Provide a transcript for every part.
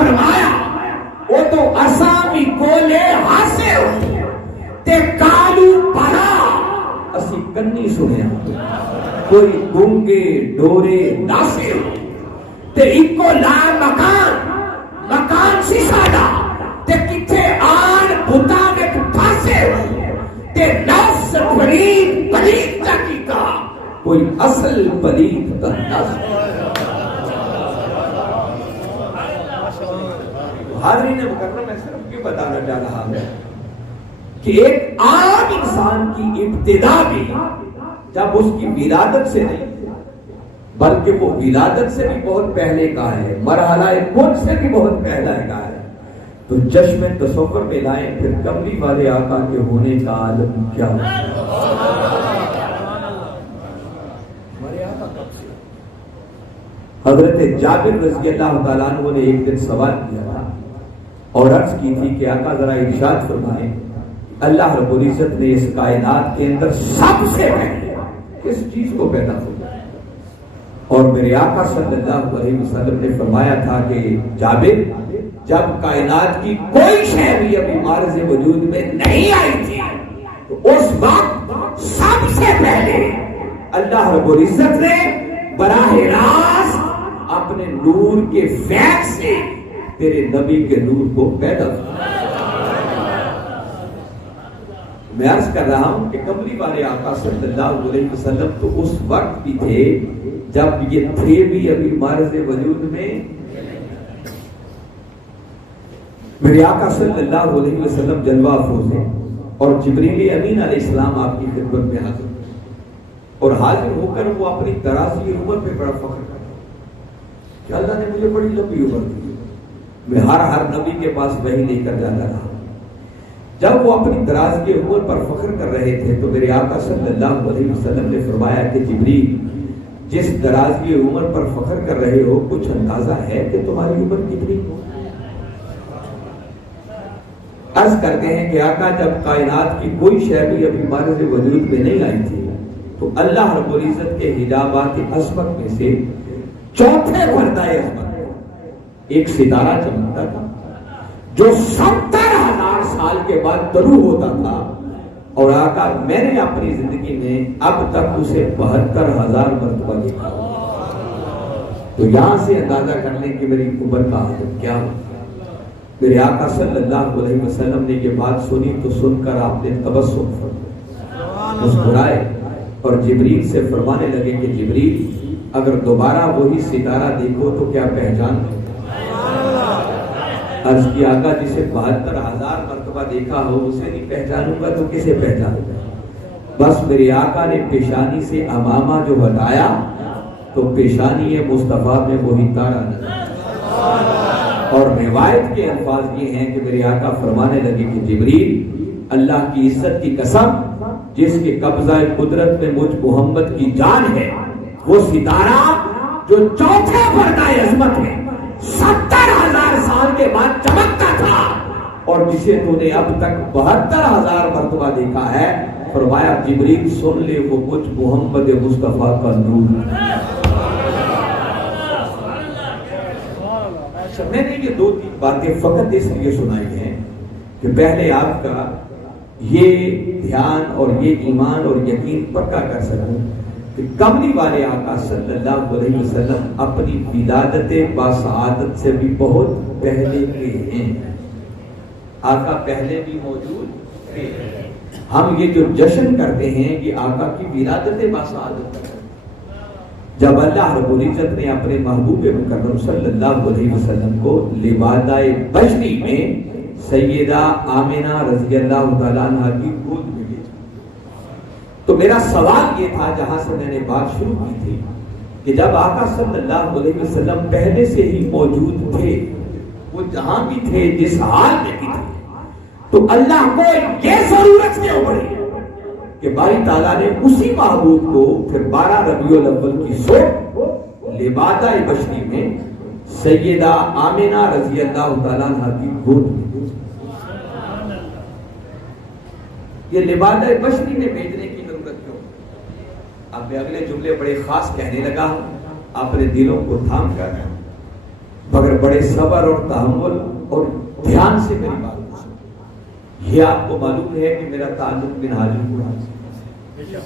فرمایا وہ تو اسامی کولے ہاسے ہو تے کالو پڑا اسی کنی سنیا کوئی گونگے ڈورے ناسے ہو تے اکو لا مکان سی ساڈا تے کتھے آن بھوتا میں پھاسے ہو تے نفس پلید کا کوئی اصل پلید حاضرین مکرم میں صرف یہ بتانا چاہ رہا ہوں کہ ایک عام انسان کی ابتدا بھی جب اس کی ولادت سے نہیں بلکہ وہ ولادت سے بھی بہت پہلے کا ہے، مرحلہ کون سے بھی بہت پہلے کا ہے، تو چشم تصور میں لائیں پھر کملی والے آقا کے ہونے کا عالم کیا ہوگا۔ ہمارے آقا کب سے؟ حضرت جابر رضی اللہ تعالیٰ عنہ نے ایک دن سوال کیا تھا اور عرض کی تھی کہ آقا ذرا ارشاد فرمائیں اللہ رب العزت نے اس کائنات کے اندر سب سے پہلے کس چیز کو پیدا کیا؟ اور میرے آقا صلی اللہ علیہ وسلم نے فرمایا تھا کہ جابر جب کائنات کی کوئی شے بھی ابھی معرض وجود میں نہیں آئی تھی تو اس وقت سب سے پہلے اللہ رب العزت نے براہ راست اپنے نور کے فیض سے تیرے نبی کے نور کو پیدا کیا۔ میں عرض کر رہا ہوں کہ کملی والے آقا صلی اللہ علیہ وسلم تو اس وقت بھی تھے جب یہ تھے بھی ابھی معرض وجود میں۔ میرے آقا صلی اللہ علیہ وسلم جلوہ افروز ہیں اور جبریل امین علیہ السلام آپ کی خدمت میں حاضر اور حاضر ہو کر وہ اپنی دراز عمر پہ بڑا فخر کرتے ہیں کہ اللہ نے مجھے بڑی لمبی عمر دی، میں ہر نبی کے پاس وحی لے کر جاتا رہا۔ جب وہ اپنی دراز کی عمر پر فخر کر رہے تھے تو میرے آقا صلی اللہ علیہ وسلم نے فرمایا کہ جبریل جس دراز کی عمر پر فخر کر رہے ہو کچھ اندازہ ہے کہ تمہاری عمر کتنی ہو؟ عرض کرتے ہیں کہ آقا جب کائنات کی کوئی شے بھی ابھی معرض وجود میں نہیں آئی تھی تو اللہ رب العزت کے حجابات عظمت میں سے چوتھے پردہ عظمت ایک ستارہ چمکتا تھا جو 70,000 سال کے بعد طلوع ہوتا تھا اور آقا میں نے اپنی زندگی میں اب تک اسے 72,000 مرتبہ دیکھا۔ تو یہاں سے اندازہ کر لیں کہ میری عمر کا حالت کیا ہو۔ میرے آقا صلی اللہ علیہ وسلم نے یہ بات سنی تو سن کر آپ نے تبسم فرمایا، مسکرائے اور جبریل سے فرمانے لگے کہ جبریل اگر دوبارہ وہی ستارہ دیکھو تو کیا پہچان لو؟ عرض کی آقا جسے 72,000 مرتبہ دیکھا ہو اسے نہیں پہچانوں گا تو کسے پہچانوں گا؟ بس میرے آقا نے پیشانی سے امامہ جو ہٹایا تو پیشانی مصطفیٰ میں وہی تارا نظر۔ اور روایت کے الفاظ یہ ہیں کہ میرے آقا فرمانے لگے کہ جبریل اللہ کی عزت کی قسم جس کے قبضہ قدرت میں مجھ محمد کی جان ہے وہ ستارہ جو چوتھے پردہ عظمت ہے 70,000 سال کے بعد چمکتا تھا اور جسے تو نے اب تک 72,000 مرتبہ دیکھا ہے، فرمایا جبریل سن لے وہ کچھ محمد مصطفیٰ کا نور ہے۔ میں نے یہ 2-3 باتیں فقط اس لیے سنائی ہیں کہ پہلے آپ کا یہ دھیان اور یہ ایمان اور یقین پکا کر سکوں کہ کملی والے آقا صلی اللہ علیہ وسلم اپنی ولادت باسعادت سے بھی بہت پہلے کے ہیں۔ آقا پہلے بھی موجود تھے۔ ہم یہ جو جشن کرتے ہیں یہ آقا کی ولادت باسعادت ہے۔ جب اللہ رب العزت نے اپنے محبوب مکرم صلی اللہ علیہ وسلم کو لبادہ بشری میں سیدہ آمنہ رضی اللہ تعالیٰ عنہ کی گود میں بھیجا، تو میرا سوال یہ تھا جہاں سے میں نے بات شروع کی تھی کہ جب آقا صلی اللہ علیہ وسلم پہلے سے ہی موجود تھے، وہ جہاں بھی تھے جس حال میں بھی تھے، تو اللہ کو یہ ضرورت کیوں پڑی کہ باری تعالیٰ نے اسی محبوب کو پھر 12 ربیع الاول کی صبح لبادہ بشری میں سیدہ آمنہ رضی اللہ تعالیٰ عنہ کی گود میں بھیجا۔ یہ لبادہ بشری میں بھیجنے کی ضرورت کیوں؟ اب میں اگلے جملے بڑے خاص کہنے لگا ہوں، اپنے دلوں کو تھام کر مگر بڑے صبر اور تحمل اور دھیان سے میری بات سنیں۔ یہ آپ کو معلوم ہے کہ میرا تعلق منہاج القرآن سے،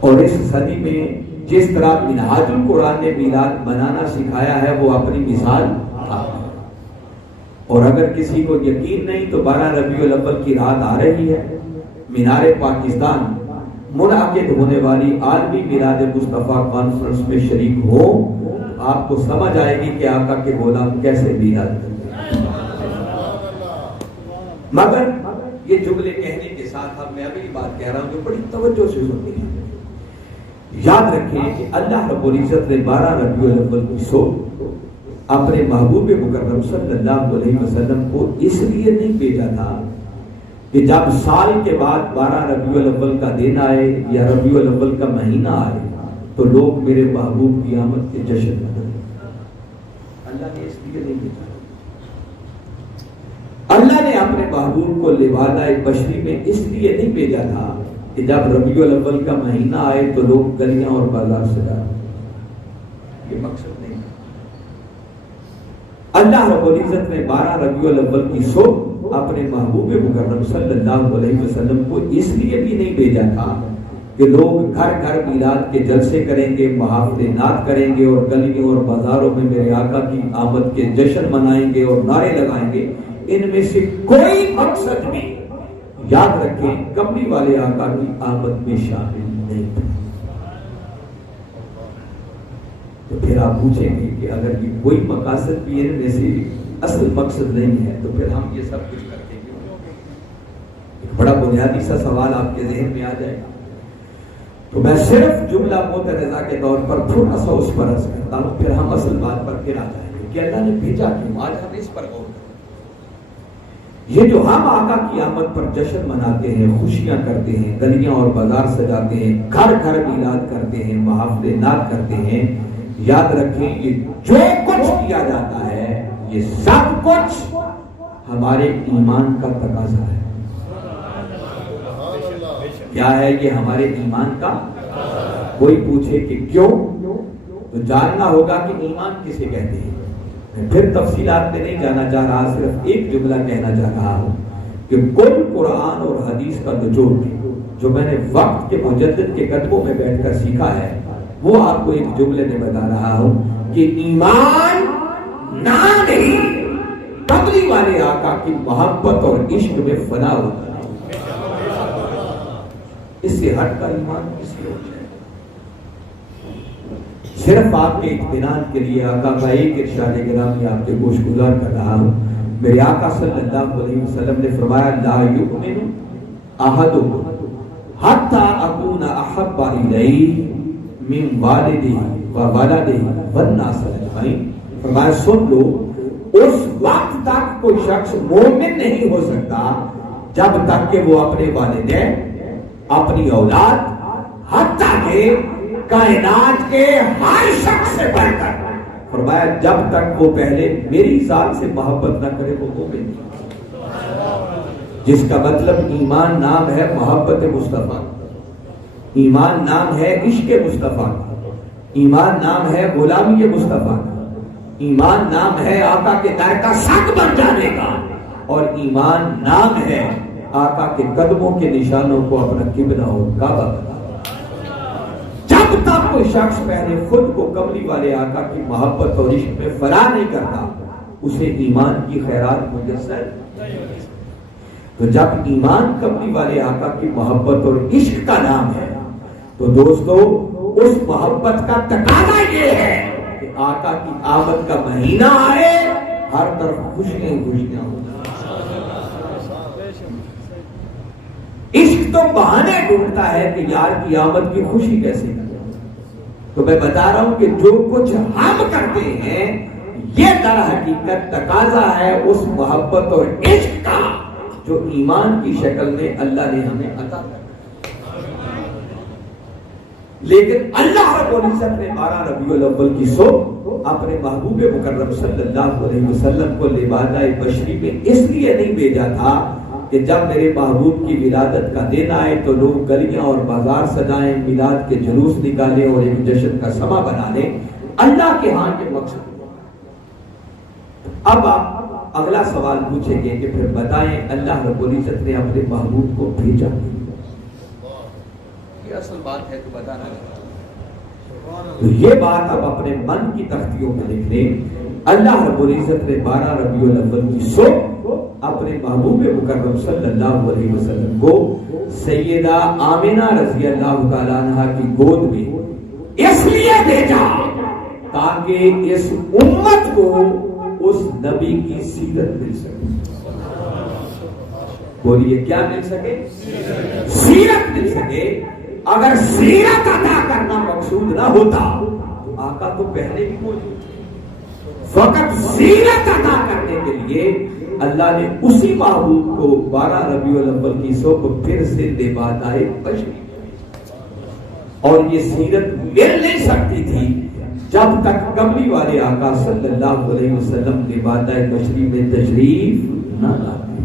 اور اس صدی میں جس طرح منہاج القرآن نے میلاد منانا سکھایا ہے وہ اپنی مثال آپ ہے۔ اور اگر کسی کو یقین نہیں تو 12 ربیع الاول کی رات آ رہی ہے، مینار پاکستان منعقد ہونے والی عالمی میلاد مصطفیٰ کانفرنس میں شریک ہو، آپ کو سمجھ آئے گی کہ آقا کے غلام کیسے میلاد کرتے ہیں۔ مگر یہ جملے کہنے کے ساتھ اب میں اگلی بات کہہ رہا ہوں جو بڑی توجہ سے سننی ہے۔ یاد رکھیں کہ اللہ رب العزت نے 12 ربیع الاول کی صبح اپنے محبوب مکرم صلی اللہ علیہ وسلم کو اس لیے نہیں بھیجا تھا کہ جب سال کے بعد 12 ربیع الاول کا دن آئے یا ربیع الاول کا مہینہ آئے تو لوگ میرے محبوب کی آمد کے جشن منائیں۔ اللہ نے اس لیے نہیں بھیجا۔ اللہ نے اپنے محبوب کو لبادہ بشری میں اس لیے نہیں بھیجا تھا کہ جب ربیع الاول کا مہینہ آئے تو لوگ گلیاں اور بازار سجائیں۔ یہ مقصد نہیں۔ اللہ رب العزت نے 12 ربیع الاول کی صبح اپنے محبوب مکرم صلی اللہ علیہ وسلم کو اس لیے بھی نہیں بھیجا تھا کہ لوگ گھر گھر میلاد کے جلسے کریں گے، محافل نعت کریں گے اور گلیوں اور بازاروں میں میرے آقا کی آمد کے جشن منائیں گے اور نعرے لگائیں گے۔ ان میں سے کوئی مقصد بھی یاد رکھیں کملی والے آقا کی آمد میں شامل نہیں تھا۔ تو پھر آپ پوچھیں گے کہ اگر یہ کوئی مقاصد بھی ان میں سے اصل مقصد نہیں ہے تو پھر ہم یہ سب کچھ کرتے کیوں؟ ایک بڑا بنیادی سا سوال آپ کے ذہن میں آ جائے گا۔ تو میں صرف جملہ معترضہ کے طور پر تھوڑا سا اس پر عرض کرتا ہوں، پھر ہم اصل بات پر پھر آ جائیں گے کہ اللہ نے بھیجا کیوں۔ آج ہم اس پر غور کریں۔ یہ جو ہم آقا کی آمد پر جشن مناتے ہیں، خوشیاں کرتے ہیں، گلیاں اور بازار سجاتے ہیں، گھر گھر میلاد کرتے ہیں، محافل نعت کرتے ہیں، یاد رکھیں یہ جو کچھ کیا جاتا ہے یہ سب کچھ ہمارے ایمان کا تقاضا ہے۔ کیا ہے یہ؟ ہمارے ایمان کا۔ کوئی پوچھے کہ کیوں، تو جاننا ہوگا کہ ایمان کسے کہتے ہیں۔ میں پھر تفصیلات میں نہیں جانا چاہ رہا، صرف ایک جملہ کہنا چاہ رہا ہوں کہ کل قرآن اور حدیث کا نچوڑ جو میں نے وقت کے مجدد کے قدموں میں بیٹھ کر سیکھا ہے وہ آپ کو ایک جملے میں بتا رہا ہوں کہ ایمان نام نہیں، کملی والے آقا کی محبت اور عشق میں فنا ہوتا ہے۔ اس سے ہٹ کر ایمان کسی ہو جائے۔ صرف آپ کے اطمینان کے لیے آقا کا ایک ارشاد گرامی آپ کے گوش گزار کر رہا ہوں۔ میرے آقا صلی اللہ علیہ وسلم نے فرمایا لا یؤمن احدکم حتی اکون احب الیہ من والدہ وولدہ والناس اجمعین۔ فرمایا سن لو، اس وقت تک کوئی شخص مومن نہیں ہو سکتا جب تک کہ وہ اپنے والدین، اپنی اولاد، حتیٰ کہ کائنات کے ہر شخص سے بڑھ کر، فرمایا جب تک وہ پہلے میری ذات سے محبت نہ کرے وہ مومن نہیں۔ جس کا مطلب ایمان نام ہے محبت مصطفیٰ، ایمان نام ہے عشق مصطفیٰ، ایمان نام ہے غلامی مصطفیٰ، ایمان نام ہے آقا کے در کا سنگ بن جانے کا، اور ایمان نام ہے آقا کے قدموں کے نشانوں کو اپنا قبلہ اور کعبہ بنا۔ جب تک کوئی شخص پہلے خود کو کملی والے آقا کی محبت اور عشق میں فنا نہیں کرتا اسے ایمان کی خیرات میسر نہیں۔ تو جب ایمان کملی والے آقا کی محبت اور عشق کا نام ہے تو دوستو اس محبت کا تقاضا یہ ہے کہ آقا کی آمد کا مہینہ آئے ہر طرف خوشیاں خوشیاں ہو۔ عشق تو بہانے ڈھونڈتا ہے کہ یار کی آمد کی خوشی کیسے کریں۔ تو میں بتا رہا ہوں کہ جو کچھ ہم کرتے ہیں یہ در حقیقت تقاضا ہے اس محبت اور عشق کا جو ایمان کی شکل میں اللہ نے ہمیں عطا کیا۔ لیکن اللہ رب العزت نے 12 ربیع الاول کی صبح اپنے محبوب مکرم صلی اللہ علیہ وسلم کو لبادہ بشری میں اس لیے نہیں بھیجا تھا کہ جب میرے محبوب کی ولادت کا دن آئے تو لوگ گلیاں اور بازار سجائیں، میلاد کے جلوس نکالیں اور ایک جشن کا سما بنا لیں۔ اللہ کے ہاں کے مقصد اب آپ اگلا سوال پوچھیں گے کہ پھر بتائیں اللہ رب العزت نے اپنے محبوب کو بھیجا، یہ اصل بات ہے تو بتانا ہے۔ تو یہ بات آپ اپنے من کی تختیوں میں لکھ لیں۔ اللہ رب العزت نے 12 ربیع الاول کی صبح اپنے محبوب مکرم صلی اللہ علیہ وسلم کو سیدہ آمنہ رضی اللہ تعالی عنہ کی گود میں اس لیے بھیجا تاکہ اس امت کو اس نبی کی سیرت مل سکے۔ بولیے کیا مل سکے؟ سیرت مل سکے۔ اگر سیرت عطا کرنا مقصود نہ ہوتا تو آقا تو پہلے بھی موجود تھے۔ فقط سیرت عطا کرنے کے لیے اللہ نے اسی محبوب کو 12 ربیع الاول کی صبح پھر سے لبادۂ بشری، اور یہ سیرت مل نہیں سکتی تھی جب تک کملی والے آقا صلی اللہ علیہ وسلم لبادۂ بشری میں تشریف نہ لاتے۔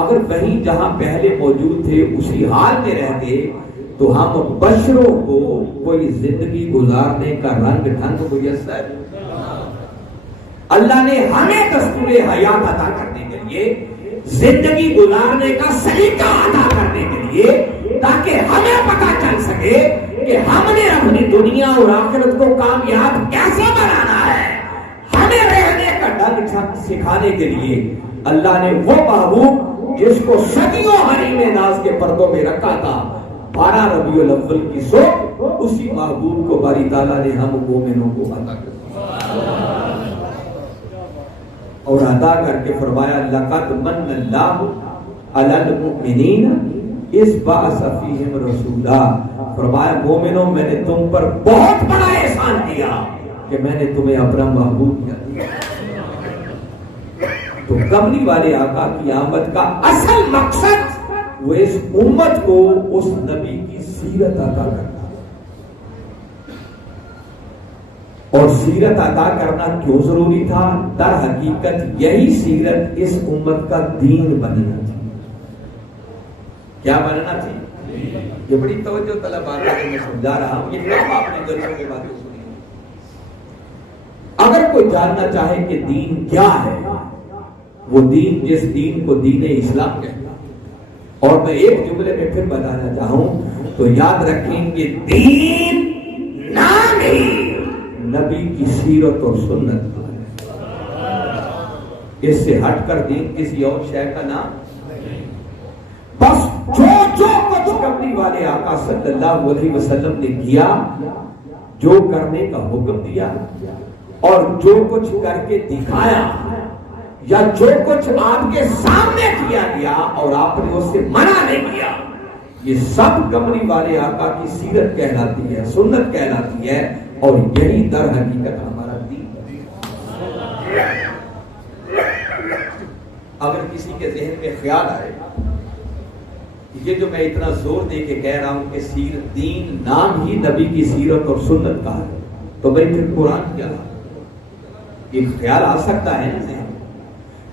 اگر وہیں جہاں پہلے موجود تھے اسی حال میں رہتے تو ہم بشروں کو کوئی زندگی گزارنے کا رنگ ڈھنگ میسر، اللہ نے ہمیں دستور حیات عطا کرنے کے لیے، زندگی گزارنے کا سلیقہ عطا کرنے کے لیے، تاکہ ہمیں پتہ چل سکے کہ ہم نے اپنی دنیا اور آخرت کو کامیاب کیسے بنانا ہے۔ ہمیں رہنے کا ڈھنگ سکھانے کے لیے اللہ نے وہ محبوب جس کو صدیوں حریم ناز کے پردوں میں رکھا تھا، 12 ربیع الاول کی صبح اسی محبوب کو باری تعالیٰ نے ہم مومنوں کو عطا کیا اور عطا کر کے فرمایا لقد من اللہ علی المؤمنین اذ بعث فیہم رسولا، فرمایا مومنوں میں نے تم پر بہت بڑا احسان کیا کہ میں نے تمہیں اپنا محبوب کیا۔ تو کملی والے آقا کی آمد کا اصل مقصد وہ اس امت کو اس نبی کی سیرت عطا کرنا، اور سیرت عطا کرنا کیوں ضروری تھا؟ در حقیقت یہی سیرت اس امت کا دین بننا تھی۔ کیا بننا تھی؟ یہ بڑی توجہ طلب بات ہے کہ میں سمجھا رہا ہوں، یہ کام آپ نے گھروں کی باتیں سنی۔ اگر کوئی جاننا چاہے کہ دین کیا ہے، وہ دین جس دین کو دین اسلام کہتا ہے، اور میں ایک جملے میں پھر بتانا چاہوں تو یاد رکھیں کہ دین نام ہی نبی کی سیرت اور سنت، اس سے ہٹ کر دین کسی اور شے کا نام۔ بس جو کچھ کملی والے آقا صلی اللہ علیہ وسلم نے کیا، جو کرنے کا حکم دیا اور جو کچھ کر کے دکھایا، یا جو کچھ آپ کے سامنے کیا گیا اور آپ نے اس سے منع نہیں کیا، یہ سب کملی والے آقا کی سیرت کہلاتی ہے، سنت کہلاتی ہے، اور یہی در حقیقت ہمارا دین۔ اگر کسی کے ذہن میں خیال آئے یہ جو میں اتنا زور دے کے کہہ رہا ہوں کہ سیرت دین نام ہی نبی کی سیرت اور سنت کا ہے، تو بھائی پھر قرآن کیا؟ ایک خیال آ سکتا ہے نا ذہن،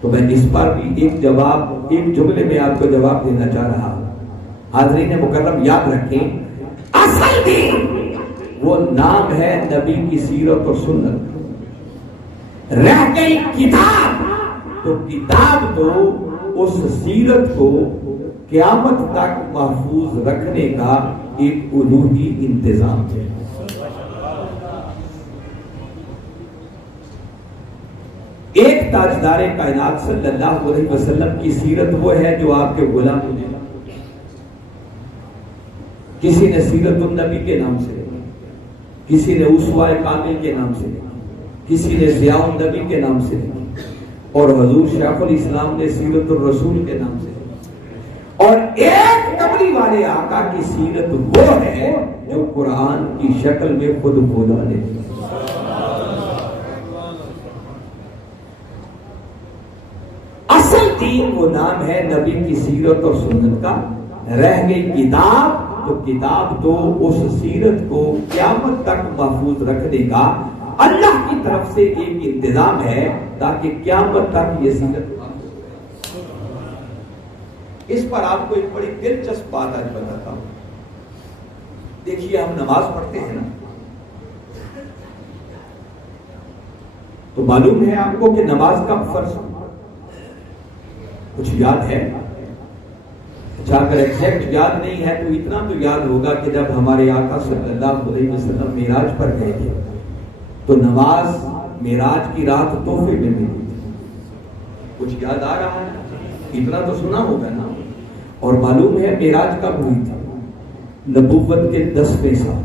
تو میں اس پر بھی ایک جواب، ایک جملے میں آپ کو جواب دینا چاہ رہا ہوں۔ حاضرین مکرم یاد رکھیں، اصل دین وہ نام ہے نبی کی سیرت اور سنت۔ رہ گئی کتاب، تو کتاب تو اس سیرت کو قیامت تک محفوظ رکھنے کا ایک الوہی انتظام ہے۔ ایک تاجدار کائنات صلی اللہ علیہ وسلم کی سیرت وہ ہے جو آپ کے غلام نے، کسی نے سیرت النبی کے نام سے لکھی، کسی نے اسوہ کامل کے نام سے لکھی، کسی نے ضیاء النبی کے نام سے لکھی، اور حضور شیخ الاسلام نے سیرت الرسول کے نام سے لکھی۔ اور ایک کملی والے آقا کی سیرت وہ ہے جو قرآن کی شکل میں خود بولا نے۔ اصل دین وہ نام ہے نبی کی سیرت اور سنت کا۔ رہ گئی کتاب، تو کتاب تو اس سیرت کو قیامت تک محفوظ رکھنے کا اللہ کی طرف سے ایک انتظام ہے تاکہ قیامت تک یہ سیرت۔ اس پر آپ کو ایک بڑی دلچسپ بات آج بتاتا ہوں۔ دیکھیے ہم نماز پڑھتے ہیں نا، تو معلوم ہے آپ کو کہ نماز کب فرض کچھ یاد ہے؟ اچھا اگر ایگزیکٹ یاد نہیں ہے تو اتنا تو یاد ہوگا کہ جب ہمارے آقا صلی اللہ علیہ وسلم معراج پر گئے تھے تو نماز معراج کی رات تحفے میں ملی تھی. کچھ یاد آ رہا ہے؟ اتنا تو سنا ہوگا نا. اور معلوم ہے معراج کب ہوئی تھی؟ نبوت کے 10ویں سال.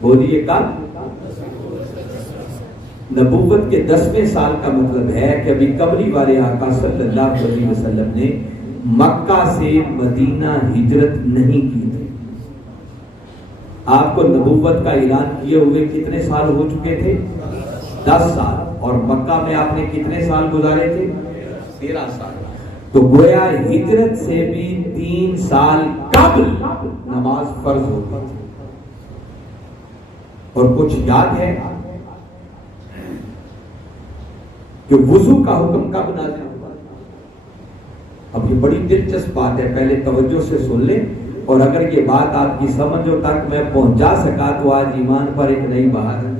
بولیے کب؟ نبوت کے 10ویں سال کا مطلب ہے کہ ابھی کملی والے آقا صلی اللہ علیہ وسلم نے مکہ سے مدینہ ہجرت نہیں کی تھی. آپ کو نبوت کا اعلان کیے ہوئے کتنے سال ہو چکے تھے؟ 10 سال. اور مکہ میں آپ نے کتنے سال گزارے تھے؟ 13 سال. تو گویا ہجرت سے بھی 3 سال قبل نماز فرض ہوتی تھی. اور کچھ یاد ہے کہ وضو کا حکم کب نازل ہوا؟ اب یہ بڑی دلچسپ بات ہے، پہلے توجہ سے سن لیں، اور اگر یہ بات آپ کی سمجھو تک میں پہنچا سکا تو آج ایمان پر ایک نئی بہار ہے.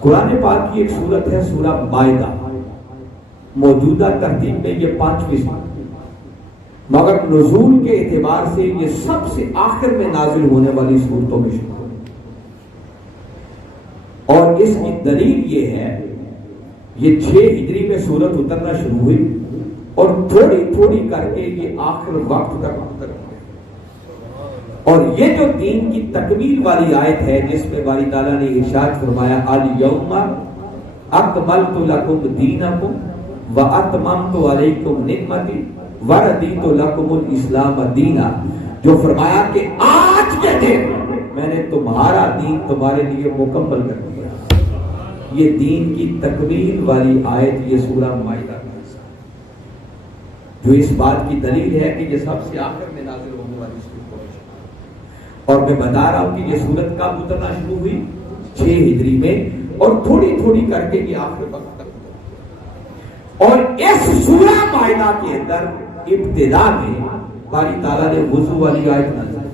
قرآن پاک کی ایک سورت ہے سورہ مائدہ. موجودہ ترتیب میں یہ 5ویں سورت، مگر نزول کے اعتبار سے یہ سب سے آخر میں نازل ہونے والی سورتوں میں شروع. اور اس کی دلیل یہ ہے، یہ 6 ہجری میں سورت اترنا شروع ہوئی اور تھوڑی تھوڑی کر کے یہ آخر وقت تک اتر گئی. اور یہ جو دین کی تکمیل والی آیت ہے جس میں باری تعالیٰ نے ارشاد فرمایا الیوم اکملت لکم دینکم واتممت علیکم نعمتی ورضیت لکم الاسلام دینا، جو فرمایا کہ آج کے دن میں نے تمہارا دین تمہارے لیے مکمل کر دیا. یہ دین کی تکمیل والی آیت یہ سورہ مائدہ کا حصہ ہے، جو اس بات کی دلیل ہے کہ یہ سب سے آخر میں نازل ہونے والی سورت ہے. اور میں بتا رہا ہوں کہ یہ سورت کب اترنا شروع ہوئی؟ 6 ہجری میں، اور تھوڑی تھوڑی کر کے یہ آخر وقت تک. اور اس سورہ مائدہ کے اندر ابتدا میں باری تعالیٰ نے وضو والی آیت نازل.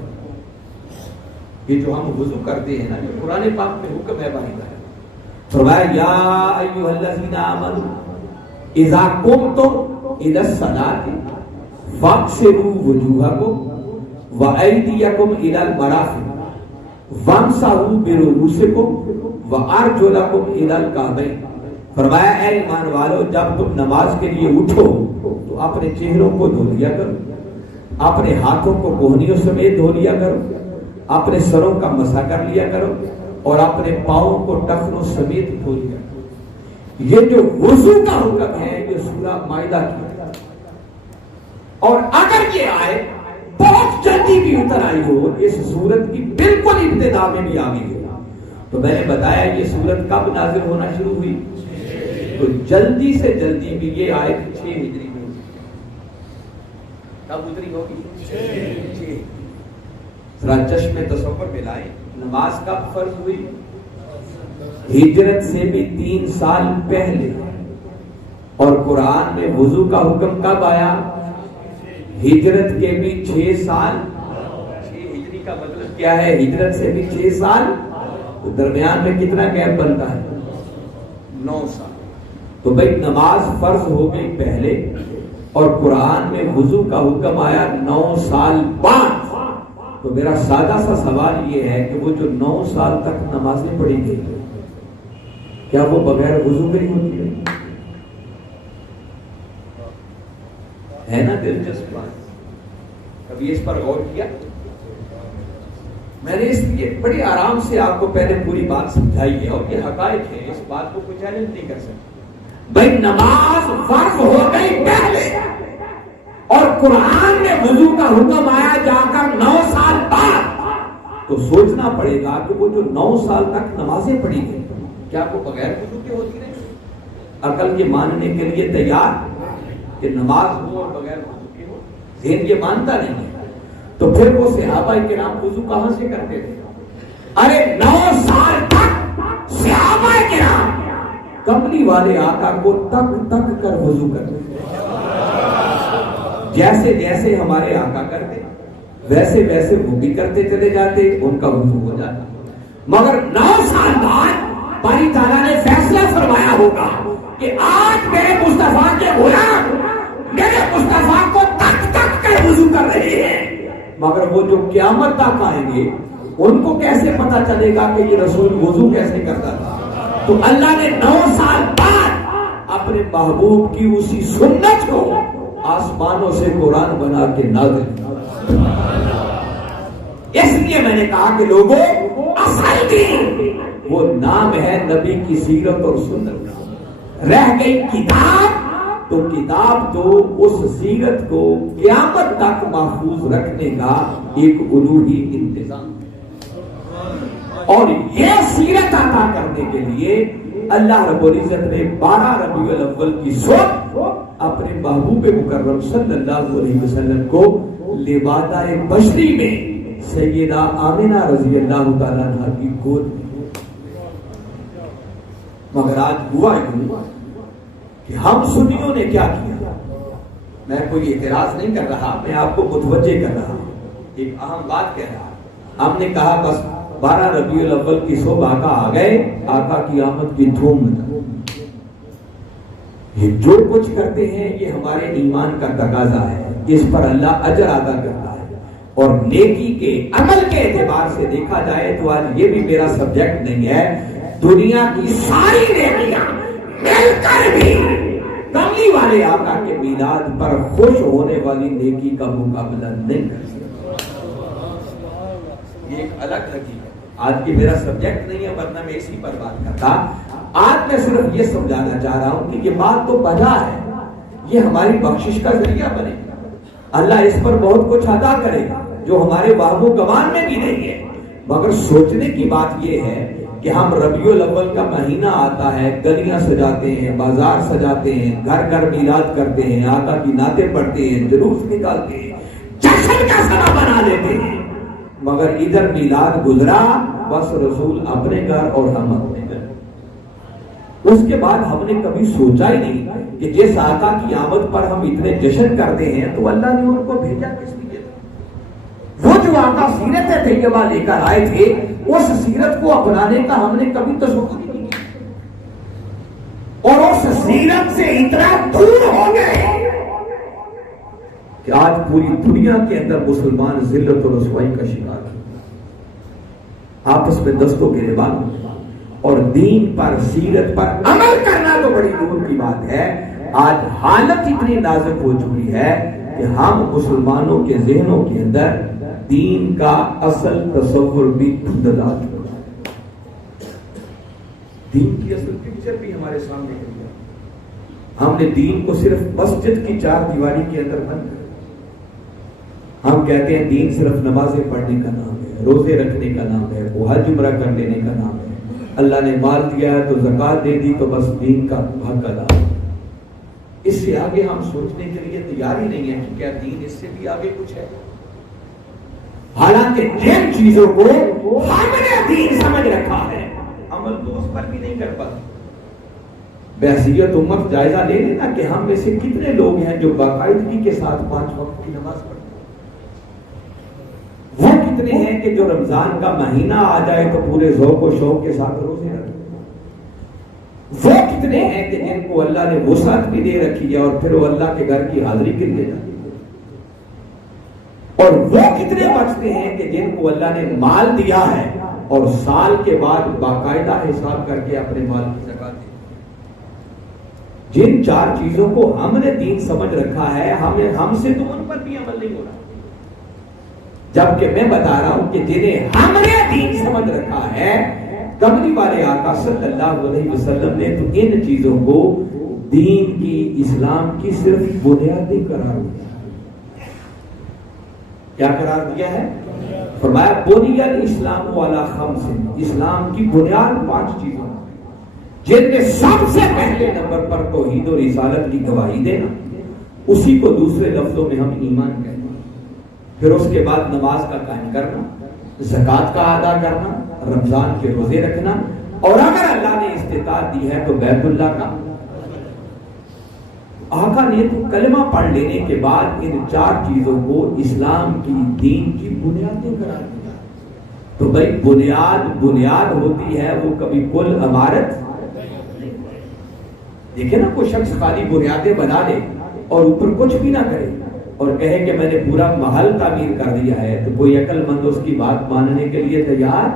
یہ جو ہم وضو کرتے ہیں نا، یہ قرآن پاک میں حکم ہے باری تعالیٰ. فرمایا یا ایھا الذین آمنوا اذا قمتم الی الصلاۃ فاغسلوا وجوہکم وایدیکم الی المرافق وامسحوا برؤوسکم وارجلکم الی الکعبین. فرمایا اے ایمان والو، جب تم نماز کے لیے اٹھو تو اپنے چہروں کو دھو لیا کرو، اپنے ہاتھوں کو کوہنیوں سمیت دھو لیا کرو، اپنے سروں کا مسح کر لیا کرو، اور اپنے پاؤں کو ٹخنوں سمیت دھو لیا کرو. یہ جو وضو کا حکم ہے یہ سورہ مائدہ کی ہے. اور اگر یہ آئے بہت جلدی بھی اتر آئی ہو، اس سورت کی بالکل ابتدا میں بھی آ گئی ہو، تو میں نے بتایا یہ سورت کب نازل ہونا شروع ہوئی؟ تو جلدی سے جلدی بھی یہ آیت 6 ہجری میں کب اتری ہوگی؟ 6. ذرا چشم تصور میں لائیں، نماز کب فرض ہوئی؟ ہجرت سے بھی 3 سال پہلے. اور قرآن میں وضو کا حکم کب آیا؟ ہجرت کے بھی 6 سال. 6 ہجری کا مطلب کیا ہے؟ ہجرت سے بھی 6 سال. تو درمیان میں کتنا گیپ بنتا ہے؟ 9 سال. تو بھائی نماز فرض ہو گئی پہلے اور قرآن میں وضو کا حکم آیا 9 سال بعد. تو میرا سادہ سا سوال یہ ہے کہ وہ جو 9 سال تک نمازیں پڑھی گئی کیا وہ بغیر وضو کے ہی ہوتی ہے نا؟ دلچسپ بات. کبھی اس پر غور کیا؟ میں نے اس لیے بڑی آرام سے آپ کو پہلے پوری بات سمجھائی ہے، اور یہ حقائق ہے، اس بات کو کوئی چیلنج نہیں کر سکتا. بھائی نماز فرض ہو گئی پہلے اور قرآن میں وضو کا حکم آیا جا کر 9 سال بعد، تو سوچنا پڑے گا کہ وہ جو 9 سال تک نمازیں پڑھی گئی کیا وہ بغیر وضو کے ہوتی رہی؟ عقل یہ ماننے کے لیے تیار کہ نماز ہو اور بغیر وضو کے ہو؟ ذہن یہ مانتا نہیں ہے. تو پھر وہ صحابہ کرام وضو کہاں سے کرتے تھے؟ ارے 9 سال تک صحابہ کرام کملی والے آقا کو تک تک کر وضو کرتے تھے. جیسے جیسے ہمارے آقا کرتے ویسے ویسے وہ بھی کرتے چلے جاتے، ان کا وضو ہو جاتا. مگر 9 سال بعد باری تعالیٰ نے فیصلہ فرمایا ہوگا کہ آج میرے مصطفیٰ کے غلام میرے مصطفیٰ کو تک تک کر وضو کر رہے ہیں، مگر وہ جو قیامت تک آئیں گے ان کو کیسے پتا چلے گا کہ یہ رسول وضو کیسے کرتا تھا؟ تو اللہ نے 9 سال بعد اپنے محبوب کی اسی سنت کو آسمانوں سے قرآن بنا کے نازل کیا۔ اس لیے میں نے کہا کہ لوگوں، اصل دین وہ نام ہے نبی کی سیرت اور سنت، رہ گئی کتاب تو کتاب تو اس سیرت کو قیامت تک محفوظ رکھنے کا ایک الوہی انتظام، اور یہ سیرت عطا کرنے کے لیے اللہ رب العزت نے 12 ربیع الاول کی صبح اپنے محبوب مکرم صلی اللہ علیہ وسلم کو لبادہ بشری میں سیدہ آمنہ رضی اللہ تعالیٰ عنہ کی گود میں۔ مگر آج ہوا یوں کہ ہم سنیوں نے کیا کیا، میں کوئی اعتراض نہیں کر رہا، میں آپ کو متوجہ کر رہا ہوں، ایک اہم بات کہہ رہا۔ ہم نے کہا بس 12 ربیع الاول کی صبح آقا آ گئے، آقا کی آمد کی دھوم مچا۔ یہ جو کچھ کرتے ہیں یہ ہمارے ایمان کا تقاضا ہے، اس پر اللہ اجر ادا کرتا ہے، اور نیکی کے عمل کے اعتبار سے دیکھا جائے تو آج یہ بھی میرا سبجیکٹ نہیں ہے، دنیا کی ساری نیکیاں مل کر بھی کملی والے آقا کے میلاد پر خوش ہونے والی نیکی کا مقابلہ نہیں کر سکتی۔ یہ ایک الگ نیکی ہے، آج کی میرا سبجیکٹ نہیں ہے، ورنہ میں اسی پر بات کرتا۔ آج میں صرف یہ سمجھانا چاہ رہا ہوں کہ یہ بات تو بجا ہے، یہ ہماری بخشش کا ذریعہ بنے گا، اللہ اس پر بہت کچھ عطا کرے گا جو ہمارے وہم و گمان میں بھی نہیں ہے۔ مگر سوچنے کی بات یہ ہے کہ ہم ربیع الاول کا مہینہ آتا ہے، گلیاں سجاتے ہیں، بازار سجاتے ہیں، گھر گھر میلاد کرتے ہیں، آقا کی نعتیں پڑھتے ہیں، جلوس نکالتے ہیں، جشن کا سما بنا لیتے ہیں، مگر ادھر میلاد گزرا بس رسول اپنے گھر اور ہم اپنے گھر۔ اس کے بعد ہم نے کبھی سوچا ہی نہیں کہ جس آقا کی آمد پر ہم اتنے جشن کرتے ہیں تو اللہ نے ان کو بھیجا کس لیے؟ وہ جو آقا سیرت طیبہ لے کر آئے تھے اس سیرت کو اپنانے کا ہم نے کبھی تصور نہیں کیا، اور اس سیرت سے اتنا دور ہو گئے کہ آج پوری دنیا کے اندر مسلمان ذلت و رسوائی کا شکار ہیں، آپس میں دستوں کے گریبان، اور دین پر سیرت پر عمل کرنا تو بڑی دور کی بات ہے۔ آج حالت اتنی نازک ہو چکی ہے کہ ہم مسلمانوں کے ذہنوں کے اندر دین کا اصل تصور بھی دھندلا چکا ہے، دین کی اصل پکچر بھی ہمارے سامنے ہے۔ ہم نے دین کو صرف مسجد کی 4 دیواری کے اندر بند کر، ہم کہتے ہیں دین صرف نمازیں پڑھنے کا نام ہے، روزے رکھنے کا نام ہے، وہ حج عمرہ کر لینے کا نام ہے، اللہ نے مال دیا ہے تو زکوٰۃ دے دی تو بس دین کا حق ادا۔ اس سے آگے ہم سوچنے کے لیے تیار ہی نہیں ہے کہ کیا دین اس سے بھی آگے کچھ ہے، حالانکہ جن چیزوں کو ہم نے دین سمجھ رکھا ہے عمل تو اس پر بھی نہیں کر پاتے۔ بحیثیت امت جائزہ لے لینا کہ ہم میں سے کتنے لوگ ہیں جو باقاعدگی کے ساتھ 5 وقت کی نماز پڑھتے ہیں، وہ کتنے ہیں کہ جو رمضان کا مہینہ آ جائے تو پورے ذوق و شوق کے ساتھ روزے رکھتے ہیں، وہ کتنے ہیں کہ جن کو اللہ نے وسعت بھی دے رکھی ہے اور پھر وہ اللہ کے گھر کی حاضری کے لیے جاتے ہیں، اور وہ کتنے بچتے ہیں کہ جن کو اللہ نے مال دیا ہے اور سال کے بعد باقاعدہ حساب کر کے اپنے مال کی زکات دیتے ہیں۔ جن 4 چیزوں کو ہم نے دین سمجھ رکھا ہے ہم سے تو ان پر بھی عمل نہیں ہو رہا، جبکہ میں بتا رہا ہوں کہ جنہیں ہم نے دین سمجھ رکھا ہے کملی والے آقا صلی اللہ علیہ وسلم نے تو ان چیزوں کو دین کی، اسلام کی صرف بنیادی قرار دیا۔ کیا قرار دیا ہے؟ فرمایا بنی الاسلام علی 5، اسلام کی بنیاد 5 چیزوں، جن میں سب سے پہلے نمبر پر توحید و رسالت کی گواہی دینا، اسی کو دوسرے لفظوں میں ہم ایمان کہتے ہیں، پھر اس کے بعد نماز کا قائم کرنا، زکوٰۃ کا ادا کرنا، رمضان کے روزے رکھنا، اور اگر اللہ نے استطاعت دی ہے تو بیت اللہ کا۔ آقا نے تو کلمہ پڑھ لینے کے بعد ان 4 چیزوں کو اسلام کی، دین کی بنیادیں قرار دیا۔ تو بھائی بنیاد ہوتی ہے، وہ کبھی کل عمارت نہیں۔ دیکھیں نا، کوئی شخص خالی بنیادیں بنا لے اور اوپر کچھ بھی نہ کرے اور کہے کہ میں نے پورا محل تعمیر کر دیا ہے، تو کوئی عقل مند اس کی بات ماننے کے لیے تیار۔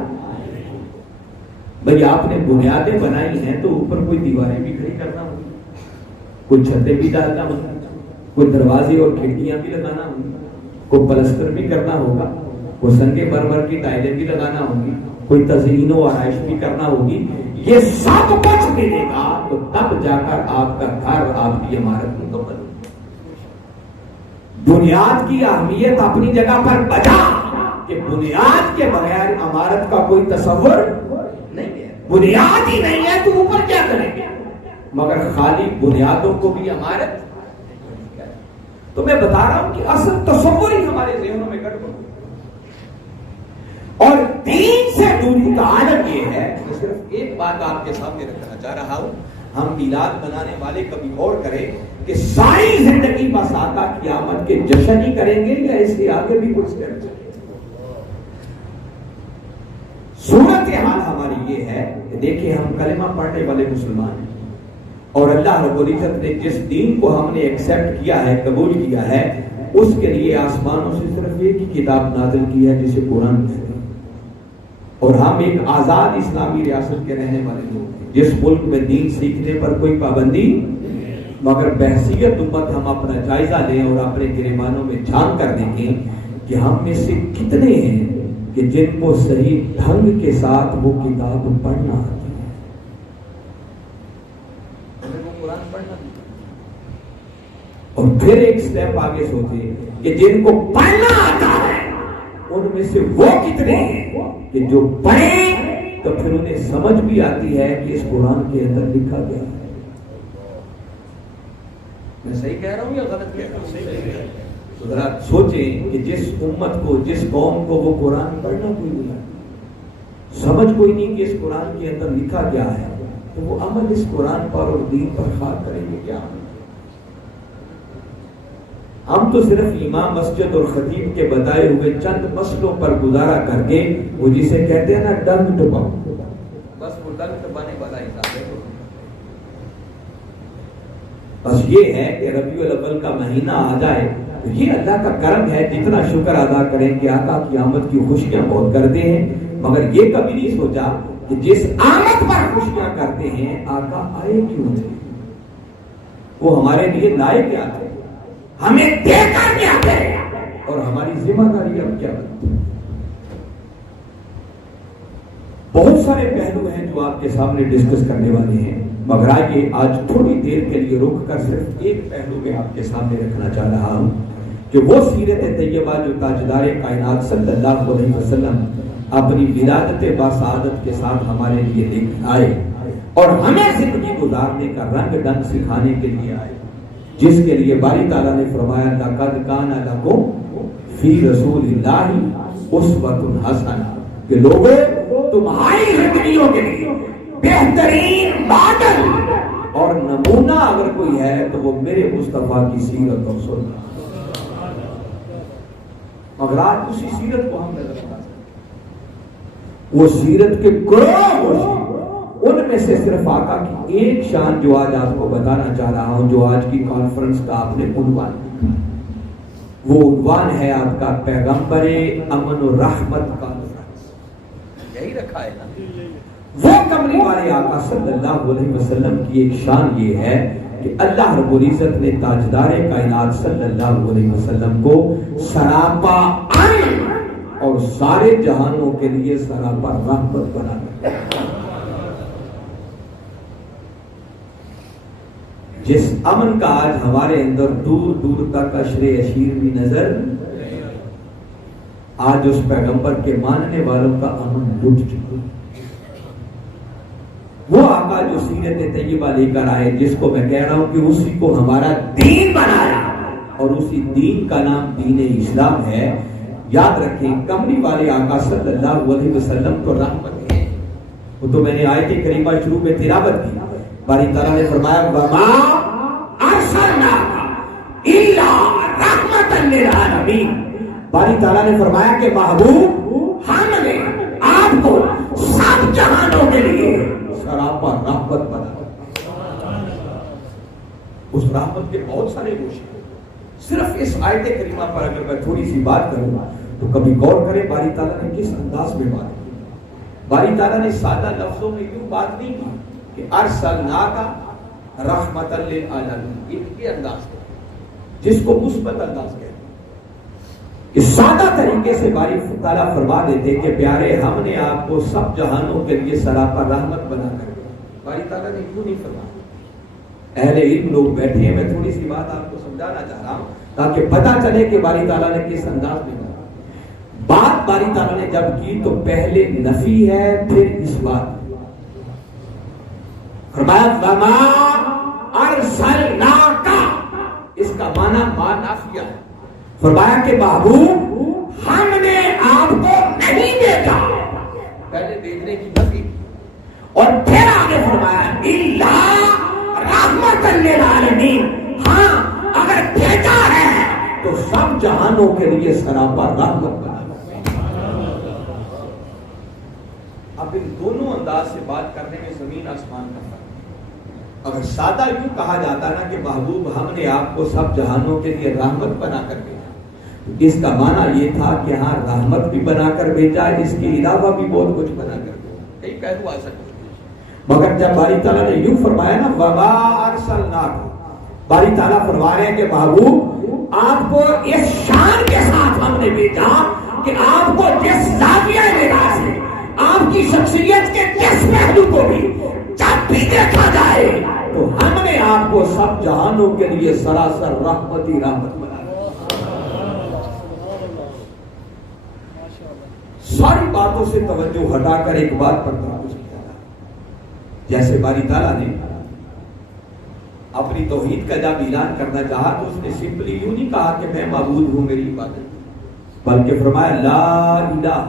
بھائی آپ نے بنیادیں بنائی ہیں تو اوپر کوئی دیواریں بھی کھڑی کرنا ہوگی، کوئی چھتیں بھی ڈالنا ہوگی، کوئی دروازے اور کھڑکیاں بھی لگانا ہوگی، کوئی پلستر بھی کرنا ہوگا، کوئی سنگ مرمر کی ٹائلیں بھی لگانا ہوگی، کوئی تزئین و آرائش بھی کرنا ہوگی۔ یہ سب کچھ ملے گا تو تب جا کر آپ کا گھر، آپ کی عمارت مکمل ہوگی۔ بنیاد کی اہمیت اپنی جگہ پر بجا کہ بنیاد کے بغیر عمارت کا کوئی تصور نہیں ہے۔ بنیاد ہی نہیں ہے تو اوپر کیا کریں گے؟ مگر خالی بنیادوں کو بھی عمارت۔ تو میں بتا رہا ہوں کہ اصل تصور ہی ہمارے ذہنوں میں گڑبڑ ہو، اور دین سے دوری کا عالم یہ ہے۔ میں صرف ایک بات آپ کے سامنے رکھنا چاہ رہا ہوں، ہم میلاد منانے والے کبھی اور کریں کہ ساری زندگی بس آقا کی آمد کے جشن ہی کریں گے یا اس سے آگے بھی کچھ کریں گے؟ صورتحال ہماری یہ ہے کہ دیکھیں ہم کلمہ پڑھنے والے مسلمان ہیں، اور اللہ رب العزت نے جس دین کو ہم نے ایکسپٹ کیا ہے، قبول کیا ہے، اس کے لیے آسمانوں سے صرف ایک ہی کتاب نازل کی ہے جسے قرآن کہتے ہیں، اور ہم ایک آزاد اسلامی ریاست کے رہنے والے لوگ ہیں جس ملک میں دین سیکھنے پر کوئی پابندی، مگر بحثیت امت ہم اپنا جائزہ لیں اور اپنے گریبانوں میں جھانک کر دیکھیں کہ ہم میں سے کتنے ہیں کہ جن کو صحیح ڈھنگ کے ساتھ وہ کتاب پڑھنا آتی ہے، وہ قرآن پڑھنا، اور پھر ایک سٹیپ آگے سوچیں کہ جن کو پڑھنا آتا ہے ان میں سے وہ کتنے ہیں کہ جو پڑھیں تو پھر انہیں سمجھ بھی آتی ہے کہ اس قرآن کے اندر لکھا گیا ہے۔ میں صحیح کہہ رہا ہوں یا غلط کہہ رہا ہوں؟ تو ذرا سوچیں کہ جس امت کو، جس قوم کو وہ قرآن پڑھنا کوئی نہیں، سمجھ کوئی نہیں کہ اس قرآن کے اندر لکھا کیا ہے، تو وہ عمل اس قرآن پر اور دین پر خاک کریں گے کیا؟ ہم تو صرف امام مسجد اور خطیب کے بتائے ہوئے چند مسئلوں پر گزارا کر کے، وہ جسے کہتے ہیں نا ڈنگ ٹپاؤ، بس وہ ڈنگ ٹپانے والا حساب ہے۔ بس یہ ہے کہ ربیع الاول کا مہینہ آ جائے تو یہ اللہ کا کرم ہے، جتنا شکر ادا کریں کہ آقا کی آمد کی خوشیاں بہت کرتے ہیں، مگر یہ کبھی نہیں سوچا کہ جس آمد پر خوشیاں کرتے ہیں آقا آئے کیوں تھے، وہ ہمارے لیے لائے کیا تھے، ہمیں دے کر کیا تھے، اور ہماری ذمہ داری اب کیا بنتی ہے۔ بہت سارے پہلو ہیں جو آپ کے سامنے ڈسکس کرنے والے ہیں، مگر آج تھوڑی دیر کے لیے رک کر صرف ایک پہلو میں آپ کے سامنے رکھنا چاہ رہا ہوں کہ وہ سیرت طیبہ جو تاجدار کائنات صلی اللہ علیہ وسلم اپنی ولادت باسعادت کے ساتھ ہمارے لیے لے کر آئے اور ہمیں زندگی گزارنے کا رنگ ڈنگ سکھانے کے لیے آئے، جس کے لیے باری تعالیٰ نے فرمایا لَقَدْ كَانَ لَكُمْ فِي رَسُولِ اللَّهِ أُسْوَةٌ حَسَنَةٌ، کہ لوگوں تمہاری زندگیوں کے لیے بہترین ماڈل اور نمونہ اگر کوئی ہے تو وہ میرے مصطفیٰ کی سیرت اور سنت، مگر آج اسی سیرت کو ہم نظر آتا ہے، وہ سیرت کے کروڑوں، ان میں سے صرف آقا کی ایک شان جو آج آپ کو بتانا چاہ رہا ہوں، جو آج کی کانفرنس کا آپ نے عنوان لکھا، وہ عنوان ہے آپ کا پیغمبر امن و رحمت کانفرنس، یہی رکھا ہے نا۔ وہ کملی والے آقا صلی اللہ علیہ وسلم کی ایک شان یہ ہے کہ اللہ رب العزت نے تاجدار کائنات صلی اللہ علیہ وسلم کو سراپا امن اور سارے جہانوں کے لیے سراپا رحمت بنا دیا۔ جس امن کا آج ہمارے اندر دور دور تک اشر اشیر بھی نظر، آج اس پیغمبر کے ماننے والوں کا امن لٹ چکا۔ وہ آقا جو سیرت طیبہ لے کر آئے، جس کو میں کہہ رہا ہوں کہ اسی کو ہمارا دین بنایا، اور اسی دین کا نام دین اسلام ہے۔ یاد رکھیں کملی والے آقا صلی اللہ علیہ وسلم تو رحمت ہے، وہ تو میں نے آیت کریمہ شروع میں تلاوت کی، باری تعالیٰ نے فرمایا وَمَا أَرْسَلْنَاكَ إِلَّا رَحْمَةً لِلْعَالَمِينَ، باری تعالیٰ نے فرمایا کہ محبوب ہم نے آپ کو سب جہانوں کے لیے سراپا رحمت بنا. اس رحمت کے بہت سارے گوشے. صرف اس آیت کریمہ پر اگر میں تھوڑی سی بات کروں تو کبھی غور کریں باری تعالیٰ نے کس انداز میں بات کی. باری تعالیٰ نے سادہ لفظوں میں یوں بات نہیں کی کہ ارسلناک رحمۃ للعالمین، یہ انداز ہے جس کو مثبت انداز کہتے ہیں. اس سادہ طریقے سے باری تعالیٰ فرما دیتے کہ پیارے ہم نے آپ کو سب جہانوں کے لیے سراپا رحمت بنا کر دیا. باری تعالیٰ نے کیوں نہیں فرمایا؟ اہل علم لوگ بیٹھے ہیں، میں تھوڑی سی بات آپ کو سمجھانا چاہ رہا ہوں تاکہ پتہ چلے کہ باری تعالیٰ نے کس انداز میں بات باری تعالیٰ نے جب کی تو پہلے نفی ہے پھر اس بات. فرمایا وما ارسلناک، اس کا معنی ما نافیہ ہے. فرمایا کہ محبوب ہم نے آپ کو نہیں بھیجا، پہلے بھیجنے کی نفی. اور پھر آگے فرمایا الا رحمۃ للعالمین، ہاں اگر بھیجا ہے تو سب جہانوں کے لیے سراپا رحمت بنا. اب ان دونوں انداز سے بات کرنے میں زمین آسمان کا فرق ہے. اگر سادہ یوں کہا جاتا نا کہ محبوب ہم نے آپ کو سب جہانوں کے لیے رحمت بنا کر بھیجا، تو اس کا معنی یہ تھا کہ ہاں رحمت بھی بنا کر بھیجا، اس کے علاوہ بھی بہت کچھ بنا کر بھیجا. کئی پہلو آ سکتے. مگر جب باری تعالیٰ نے یوں فرمایا نا وما ارسلناک، باری تعالیٰ فرما رہے ہیں کہ محبوب آپ کو اس شان کے ساتھ ہم نے بھیجا کہ آپ کو جس زاویہ نگاہ سے آپ کی شخصیت کے جس پہلو کو بھی جب بھی دیکھا جائے تو ہم نے آپ کو سب جہانوں کے لیے سراسر رحمت ہی رحمت بنا. ساری باتوں سے توجہ ہٹا کر ایک بات پر تمرکز کیا تھا. جیسے باری تعالیٰ نے اپنی توحید کا جب اعلان کرنا چاہا تو اس نے سمپلی یوں نہیں کہا کہ میں معبود ہوں میری عبادت، بلکہ فرمایا لا الہ،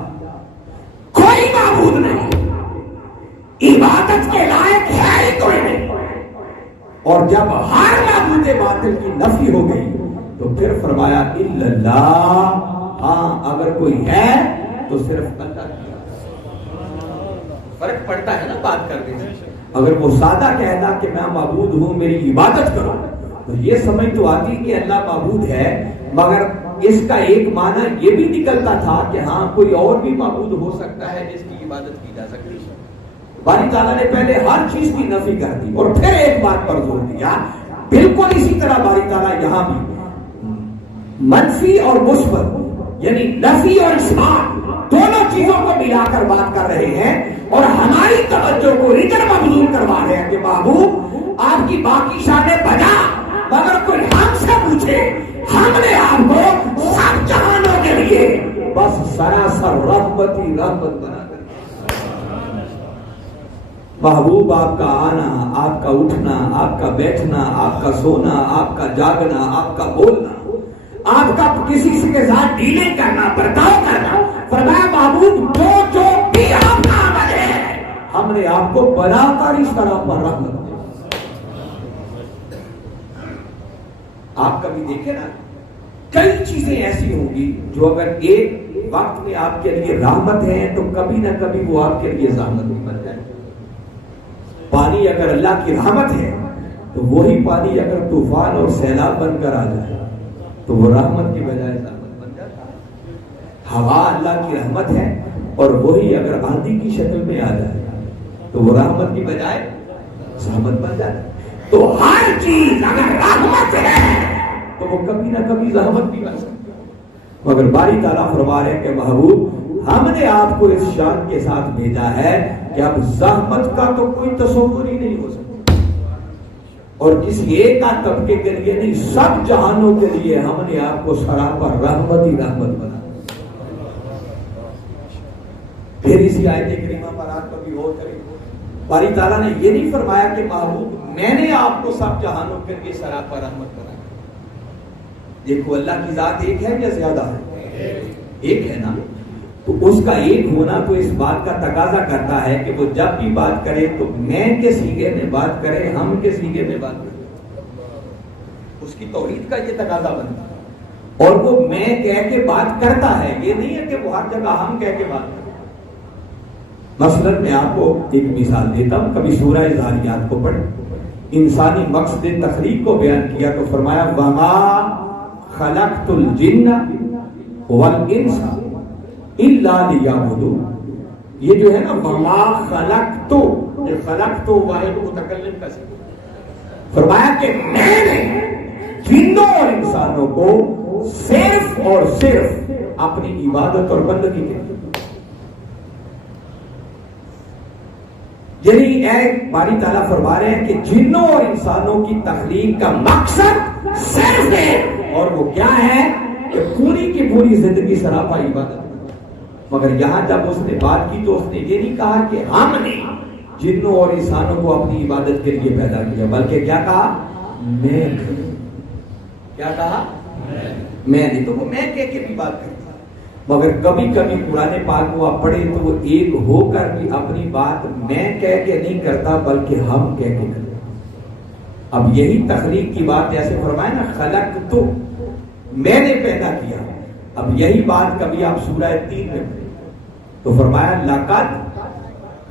کوئی معبود نہیں، عبادت کے لائق ہے ہی کوئی نہیں. اور جب ہر معبود باطل کی نفی ہو گئی تو پھر فرمایا الا اللہ، ہاں اگر کوئی ہے تو صرف اللہ کی. فرق پڑتا ہے نا بات کرنے سے. اگر وہ سادہ کہتا کہ میں معبود ہوں میری عبادت کرو تو یہ سمجھ تو آتی کہ اللہ معبود ہے، مگر اس کا ایک معنی یہ بھی نکلتا تھا کہ ہاں کوئی اور بھی معبود ہو سکتا ہے جس کی عبادت کی جا سکتی ہے. باری تعالیٰ نے پہلے ہر چیز کی نفی کر دی اور پھر ایک بات پر زور دیا. بالکل اسی طرح باری تعالیٰ یہاں بھی منفی اور مثبت یعنی نفی اور اثبات دونوں چیزوں کو ملا کر بات کر رہے ہیں اور ہماری توجہ کو ریجن مبذول کروا رہے ہیں کہ محبوب آپ کی باقی شانیں بجا، مگر کوئی ہم سے پوچھے ہم نے آپ کو سب جہانوں کے لیے بس سراسر رحمت ہی رحمت بنا کر. محبوب آپ کا آنا، آپ کا اٹھنا، آپ کا بیٹھنا، آپ کا سونا، آپ کا جاگنا، آپ کا بولنا، آپ کا کسی کے ساتھ ڈیلنگ کرنا، برتاؤ کرنا، فرمایا محبوب جو بھی آپ کا عمل ہے ہم نے آپ کو بنا کر اس طرح پر رحمت دی. آپ کبھی دیکھیں نا کئی چیزیں ایسی ہوں گی جو اگر ایک وقت میں آپ کے لیے رحمت ہے تو کبھی نہ کبھی وہ آپ کے لیے زحمت بھی بن جائے. پانی اگر اللہ کی رحمت ہے تو وہی پانی اگر طوفان اور سیلاب بن کر آ جائے تو وہ رحمت کی بجائے زحمت بن جاتا ہے. ہوا اللہ کی رحمت ہے اور وہی اگر آندھی کی شکل میں آ جائے تو وہ رحمت کی بجائے زحمت بن جاتا ہے. تو ہر چیز اگر رحمت ہے تو وہ کبھی نہ کبھی زحمت بھی بن سکتی ہے. مگر باری تعالیٰ فرما رہے ہیں کہ محبوب ہم نے آپ کو اس شان کے ساتھ بھیجا ہے کہ اب زحمت کا تو کوئی تصور ہی نہیں ہو سکتا. اور کسی ایک طبقے کے لیے نہیں، سب جہانوں کے لیے ہم نے آپ کو سراپا رحمت ہی رحمت بنا. پھر اسی آیت کریمہ پر آپ کبھی غور کریں. باری تعالیٰ نے یہ نہیں فرمایا کہ محبوب میں نے آپ کو سب جہانوں کے لیے سراپا رحمت بنا. دیکھو اللہ کی ذات ایک ہے یا زیادہ ہے؟ ایک ہے نا. تو اس کا ایک ہونا تو اس بات کا تقاضا کرتا ہے کہ وہ جب بھی بات کرے تو میں کے سیغے میں بات کرے، ہم کے سیغے میں بات کرے. اس کی توحید کا یہ تقاضا بنتا ہے. اور وہ میں کہہ کے بات کرتا ہے، یہ نہیں ہے کہ وہ ہر جگہ ہم کہہ کے بات کرتا ہے. مثلاً میں آپ کو ایک مثال دیتا ہوں، کبھی سورہ ذاریات کو پڑھ، انسانی مقصد تخلیق کو بیان کیا تو فرمایا وما خلقت الجن والانس الا لیعبدون. یہ جو ہے نا وما خلقت، خلقت واحد متکلم کا صیغہ، فرمایا کہ میں نے جنوں اور انسانوں کو صرف اور صرف اپنی عبادت اور بندگی کے لیے، یعنی ایک باری تعالیٰ فرما رہے ہیں کہ جنوں اور انسانوں کی تخلیق کا مقصد صرف ہے، اور وہ کیا ہے کہ پوری کی پوری زندگی سراپا عبادت. مگر یہاں جب اس نے بات کی تو اس نے یہ نہیں کہا کہ ہم نے جنوں اور انسانوں کو اپنی عبادت کے لیے پیدا کیا، بلکہ کیا کہا؟ میں. کیا کہا؟ میں نہیں. تو وہ میں کہہ کے بھی بات کرتا، مگر کبھی کبھی قرآن پاک کو آپ پڑھیں تو وہ ایک ہو کر بھی اپنی بات میں کہہ کے نہیں کرتا بلکہ ہم کہہ کے کرتا. اب یہی تخلیق کی بات جیسے فرمائے نا خلق تو میں نے پیدا کیا، اب یہی بات کبھی آپ سورہ 3 میں پڑھیں تو فرمایا لقد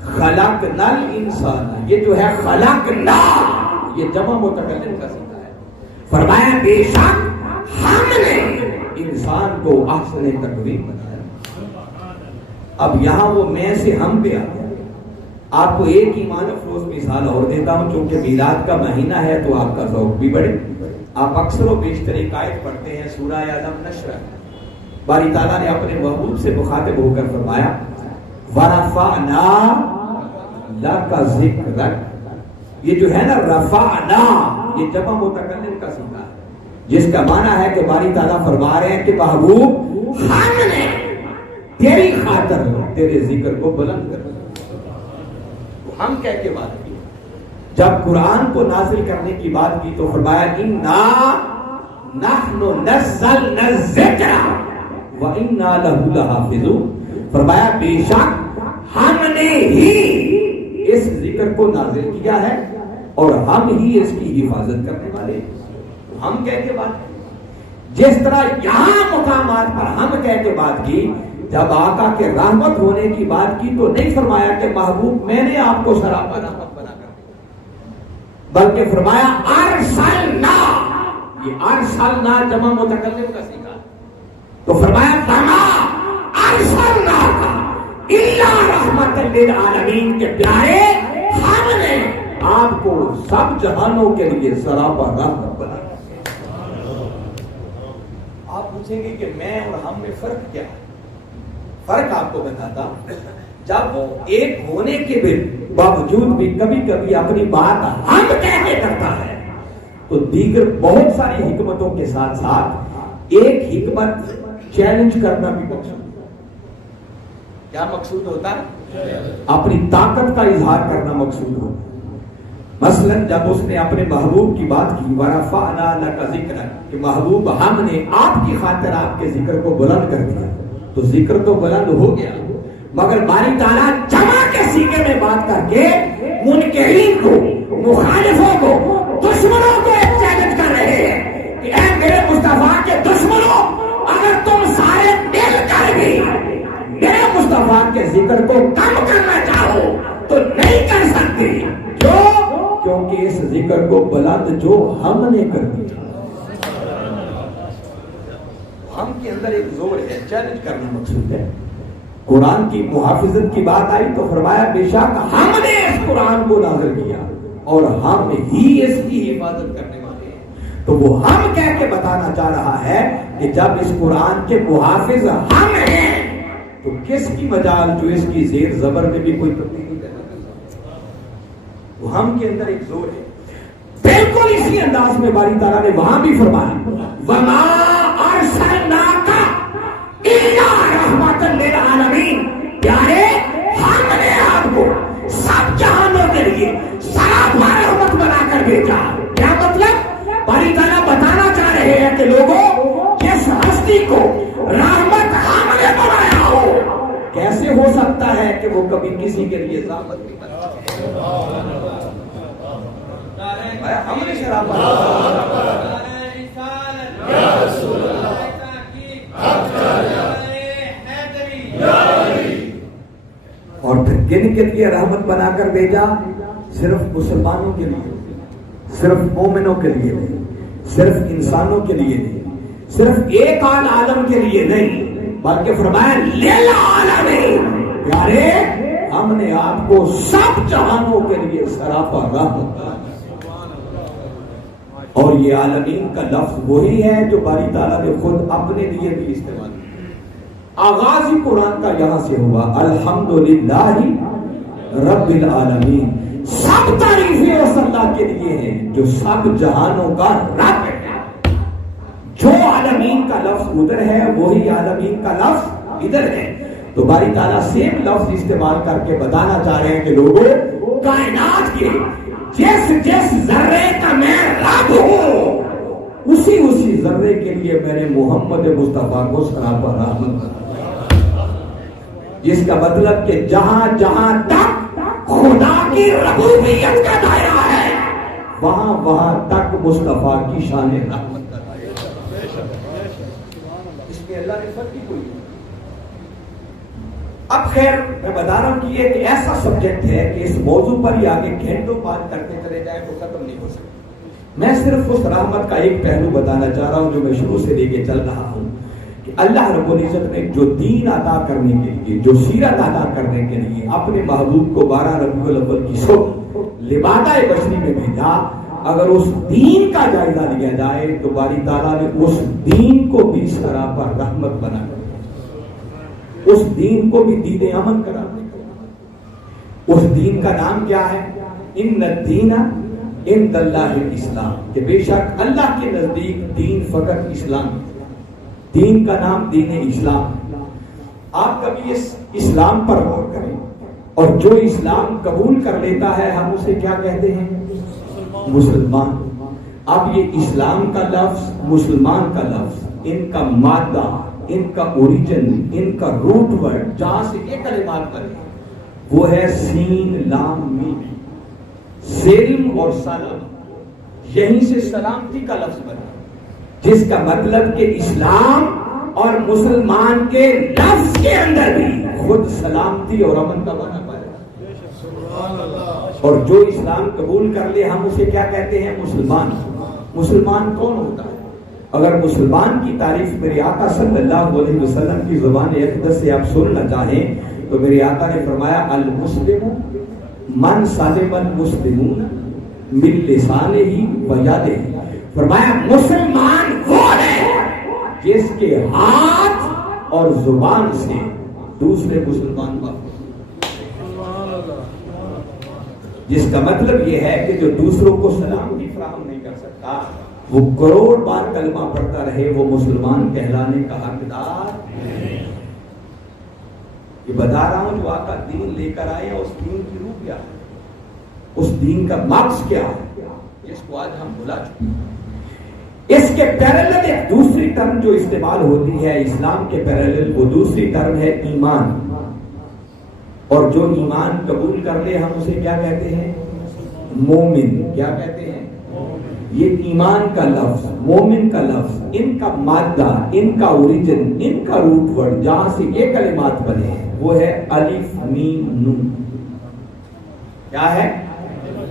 خلقنا الانسان. یہ جو ہے خلقنا یہ جمع متکلم کا صیغہ ہے. فرمایا بے شک ہم نے انسان کو احسن تقویم بنایا. اب یہاں وہ میں سے ہم پہ آ گیا. آپ کو ایک ایمان افروز مثال اور دیتا ہوں، چونکہ میلاد کا مہینہ ہے تو آپ کا ذوق بھی بڑھے. آپ اکثر و بیشتر ایک آیت پڑھتے ہیں سورہ علم نشر، باری تعالیٰ نے اپنے محبوب سے مخاطب ہو کر فرمایا وَرَفَعْنَا لَكَ ذِكْرَكَ. یہ جو ہے نا رفعنا یہ جمع متکلم کا صیغہ ہے، جس کا معنی ہے کہ باری تعالیٰ فرما رہے ہیں کہ محبوب ہم نے تیری خاطر تیرے ذکر کو بلند کر دیا. ہم کہہ کے بات کی. جب قرآن کو نازل کرنے کی بات کی تو فرمایا اِنَّا نَحْنُ نَزَّلْنَا الذِّكْرَ وَإِنَّا لَهُ لَحَافِظُونَ. فرمایا بے شک ہم نے ہی اس ذکر کو نازل کیا ہے اور ہم ہی اس کی حفاظت کرنے والے ہیں. ہم کہہ کے بات کی. جس طرح یہاں مقامات پر ہم کہہ کے بات کی، جب آقا کے رحمت ہونے کی بات کی تو نہیں فرمایا کہ محبوب میں نے آپ کو سراپا رحمت بنا کر دیا، بلکہ فرمایا ارسلنا. یہ ارسلنا جمع متکلم کا صیغہ، تو فرمایا وما ارسلنا الا رحمت للعالمین کے پیارے ہم نے آپ کو سب جہانوں کے لیے سراپا رحمت بنا. آپ پوچھیں گے کہ میں اور ہم میں فرق کیا ہے؟ فرق آپ کو بتاتا، جب وہ ایک ہونے کے باوجود بھی کبھی کبھی اپنی بات ہم کہہ کے کرتا ہے تو دیگر بہت ساری حکمتوں کے ساتھ ساتھ ایک حکمت چیلنج کرنا بھی مقصود. کیا مقصود ہوتا ہے؟ اپنی طاقت کا اظہار کرنا مقصود ہوتا ہے. مثلا جب اس نے اپنے محبوب کی بات کی وَرَفَعْنَا لَكَ ذِكْرَكَ کہ محبوب ہم نے آپ کی خاطر آپ کے ذکر کو بلند کر دیا، تو ذکر تو بلند ہو گیا، مگر باری تعالیٰ جمع کے صیغے میں بات کر کے منکرین کو، مخالفوں کو، دشمنوں کو ایک چیلنج کر رہے ہیں کہ اے میرے مصطفیٰ کے دشمنوں، اگر تم سارے مل کر بھی میرے مصطفیٰ کے ذکر کو کم کرنا چاہو تو نہیں کر سکتے. کیوں؟ کیونکہ اس ذکر کو بلند جو ہم نے کر دیا. ہم کے اندر ایک زور ہے، چیلنج کرنا مقصود ہے. قرآن کی محافظت کی بات آئی تو فرمایا بے شک ہم نے اس قرآن کو نازل کیا اور ہم ہی اس کی حفاظت کرنے والے ہیں. تو وہ ہم کہہ کے بتانا چاہ رہا ہے کہ جب اس قرآن کے محافظ ہم ہیں تو کس کی مجال جو اس کی زیر زبر میں بھی کوئی تبدیلی پیدا کر سکتا. وہ ہم کے اندر ایک زور ہے. بالکل اسی انداز میں باری تعالیٰ نے وہاں بھی فرمایا وما ارسلناک الا رحمت للعالمین. پیارے ہم نے آپ کو سب جہانوں کے لیے سراپا رحمت بنا کر بھیجا. کیا مطلب؟ باری تعالیٰ بتانا چاہ رہے ہیں کہ لوگوں جس ہستی کو رحمت ہم نے بنایا ہو، کیسے ہو سکتا ہے کہ وہ کبھی کسی کے لیے زحمت نہیں بنا. ہم نے شراب اور پھر کن کے لیے رحمت بنا کر بھیجا؟ صرف مسلمانوں کے لیے، صرف مومنوں کے لیے نہیں، صرف انسانوں کے لیے نہیں، صرف ایک عالم کے لیے نہیں، بلکہ فرمایا للعالمین، پیارے ہم نے آپ کو سب جہانوں کے لیے سراپا رحمت بنا۔ اور یہ عالمین کا لفظ وہی ہے جو باری تعالیٰ نے خود اپنے لیے بھی استعمال کیا۔ آغاز ہی قرآن کا یہاں سے ہوا، الحمدللہ رب العالمین، سب تعریفیں اس اللہ کے لیے ہیں جو سب جہانوں کا رب ہے۔ جو عالمین کا لفظ ادھر ہے وہی عالمین کا لفظ ادھر ہے، تو باری تعالیٰ سیم لفظ استعمال کر کے بتانا چاہ رہے ہیں کہ لوگوں، کائنات کے جس جس ذرے کا میں رب ہوں، اسی ذرے کے لیے میں نے محمد مصطفیٰ کو سراپا رحمت بنا، جس کا مطلب کہ جہاں جہاں تک خدا کی ربوبیت کا دائرہ ہے وہاں وہاں تک مصطفیٰ کی شان رحمت کا دائرہ۔ اس میں اللہ نے فرق کی کوئی نہیں۔ اب خیر میں بتا رہا ہوں کہ یہ ایک ایسا سبجیکٹ ہے کہ اس موضوع پر ہی آگے گھنٹوں بات کرتے چلے جائیں تو ختم نہیں ہو سکتا۔ میں صرف اس رحمت کا ایک پہلو بتانا چاہ رہا ہوں جو میں شروع سے لے کے چل رہا ہوں کہ اللہ رب العزت نے جو دین عطا کرنے کے لیے، جو سیرت عطا کرنے کے لیے اپنے محبوب کو 12 ربیع الاول کی صبح لبادہ بشری میں بھیجا، اگر اس دین کا جائزہ لیا جائے تو باری تعالیٰ نے اس دین کو بھی سراپا رحمت بنا کر، اس دین کو بھی دین امن کرا دیا۔ اس دین کا نام کیا ہے؟ ان الدین عند اللہ الاسلام، کہ بے شک اللہ کے نزدیک دین فقط اسلام، دین کا نام دین اسلام۔ آپ کبھی اس اسلام پر غور کریں، اور جو اسلام قبول کر لیتا ہے ہم اسے کیا کہتے ہیں؟ مسلمان۔ اب یہ اسلام کا لفظ، مسلمان کا لفظ، ان کا مادہ، ان کا اوریجن، ان کا روٹ ورڈ جہاں سے یہ کلمات بنے وہ ہے سین لام میم، سلم اور سلام، یہیں سے سلامتی کا لفظ بنا، جس کا مطلب کہ اسلام اور مسلمان کے لفظ کے اندر بھی خود سلامتی اور امن کا معنی پائے۔ اور جو اسلام قبول کر لے ہم اسے کیا کہتے ہیں؟ مسلمان۔ مسلمان کون ہوتا ہے؟ اگر مسلمان کی تعریف میرے آقا صلی اللہ علیہ وسلم کی زبان اقدس سے آپ سننا چاہیں تو میرے آقا نے فرمایا المسلم من سلم المسلمون من لسانہ و یدہ، فرمایا مسلمان وہ ہے جس کے ہاتھ اور زبان سے دوسرے مسلمان بات، جس کا مطلب یہ ہے کہ جو دوسروں کو سلامتی فراہم نہیں کر سکتا وہ کروڑ بار کلمہ پڑھتا رہے، وہ مسلمان کہلانے کا حقدار نہیں۔ یہ بتا رہا ہوں جو آقا دین لے کر آئے اس دین کی روح کیا ہے، اس دین کا مقصد کیا ہے، جس کو آج ہم بھلا چکے ہیں۔ اس کے پیرالل ایک دوسری ٹرم جو استعمال ہوتی ہے اسلام کے پیرالل، وہ دوسری ٹرم ہے ایمان، اور جو ایمان قبول کر لے ہم اسے کیا کہتے ہیں؟ مومن۔ کیا کہتے ہیں؟ یہ ایمان کا لفظ، مومن کا لفظ، ان کا مادہ، ان کا اوریجن، ان کا روٹ ورڈ جہاں سے یہ کلمات بنے ہیں وہ ہے الف میم نون۔ کیا ہے؟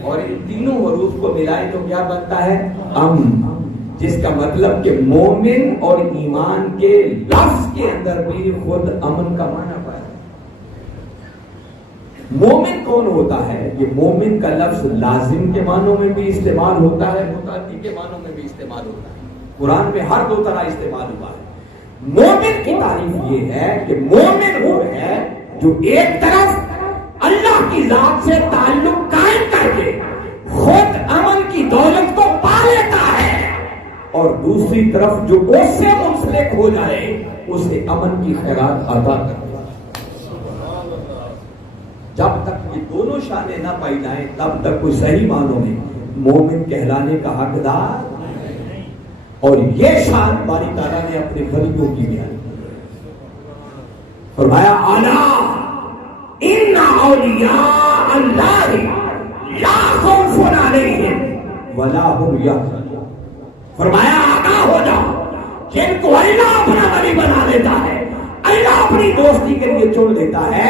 اور ان تینوں حروف کو ملائے تو کیا بنتا ہے؟ امن، جس کا مطلب کہ مومن اور ایمان کے لفظ کے اندر بھی خود امن کا معنی پایا۔ مومن کون ہوتا ہے؟ یہ مومن کا لفظ لازم کے معنوں میں بھی استعمال ہوتا ہے، متعدی کے معنوں میں بھی استعمال ہوتا ہے، قرآن میں ہر دو طرح استعمال ہوا ہے۔ مومن کی تعریف یہ ہے کہ مومن وہ ہے جو ایک طرف اللہ کی ذات سے تعلق قائم کر کے خود امن کی دولت کو پا لیتا ہے، اور دوسری طرف جو اس سے منسلک ہو جائے اسے امن کی خیرات عطا کرتا ہے۔ جب تک یہ دونوں شانیں نہ پائی جائیں تب تک کوئی صحیح معنوں میں مومن کہلانے کا حقدار نہیں۔ اور یہ شان باری تعالیٰ نے اپنے بندوں کی بیان فرمایا الا ان اولیاء اللہ لا خوف علیہم ولا هم یحزنون، فرمایا آگاہ ہو جاؤ، جن کو اللہ اپنا ولی بنا لیتا ہے، اللہ اپنی دوستی کے لیے چن لیتا ہے،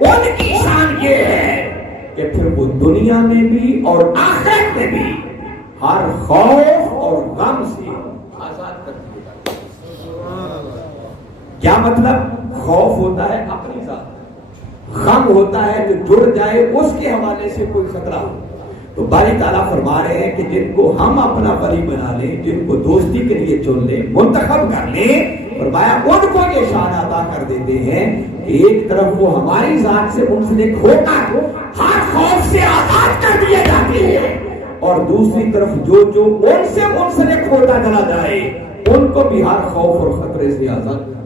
ان کی شان یہ ہے کہ پھر وہ دنیا میں بھی اور آخرت میں بھی ہر خوف اور غم سے آزاد کر دیے گا۔ کیا مطلب؟ خوف ہوتا ہے اپنی ذات، غم ہوتا ہے جو جڑ جائے اس کے حوالے سے کوئی خطرہ ہو۔ تو باری تعالیٰ فرما رہے ہیں کہ جن کو ہم اپنا ولی بنا لیں، جن کو دوستی کے لیے چن لیں، منتخب کر لیں، فرمایا ان کو یہ شان عطا کر دیتے ہیں کہ ایک طرف وہ ہماری ذات سے منسلک ہو کر ہر خوف سے آزاد کر دیے جاتے ہیں، اور دوسری طرف جو ان سے منسلک ہوتا چلا جائے ان کو بھی ہر خوف اور خطرے سے آزاد کر دیا۔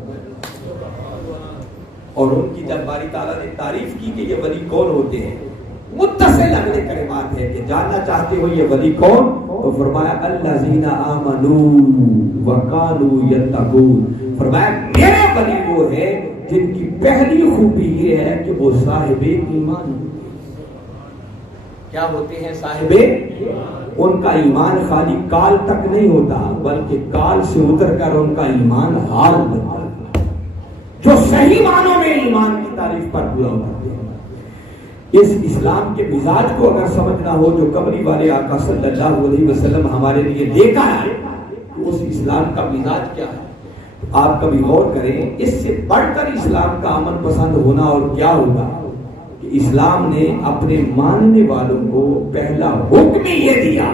اور ان کی جب باری تعالیٰ نے تعریف کی کہ یہ ولی کون ہوتے ہیں، متصل اگلے کلمات ہے کہ جاننا چاہتے ہو یہ ولی کون، تو فرمایا الذین آمنوا وکانوا یتقون، فرمایا میرے ولی وہ ہے جن کی پہلی خوبی یہ ہے کہ وہ صاحب ایمان۔ کیا ہوتے ہیں صاحب؟ ان کا ایمان خالی کال تک نہیں ہوتا بلکہ کال سے اتر کر ان کا ایمان حال بنتا ہے، جو صحیح معنوں میں ایمان کی تعریف پر پورا اترتے ہیں۔ اس اسلام کے مزاج کو اگر سمجھنا ہو جو کملی والے آقا صلی اللہ علیہ وسلم ہمارے لیے لے کر آئے، تو اس اسلام کا مزاج کیا ہے آپ کبھی غور کریں۔ اس سے بڑھ کر اسلام کا امن پسند ہونا اور کیا ہوگا کہ اسلام نے اپنے ماننے والوں کو پہلا حکم یہ دیا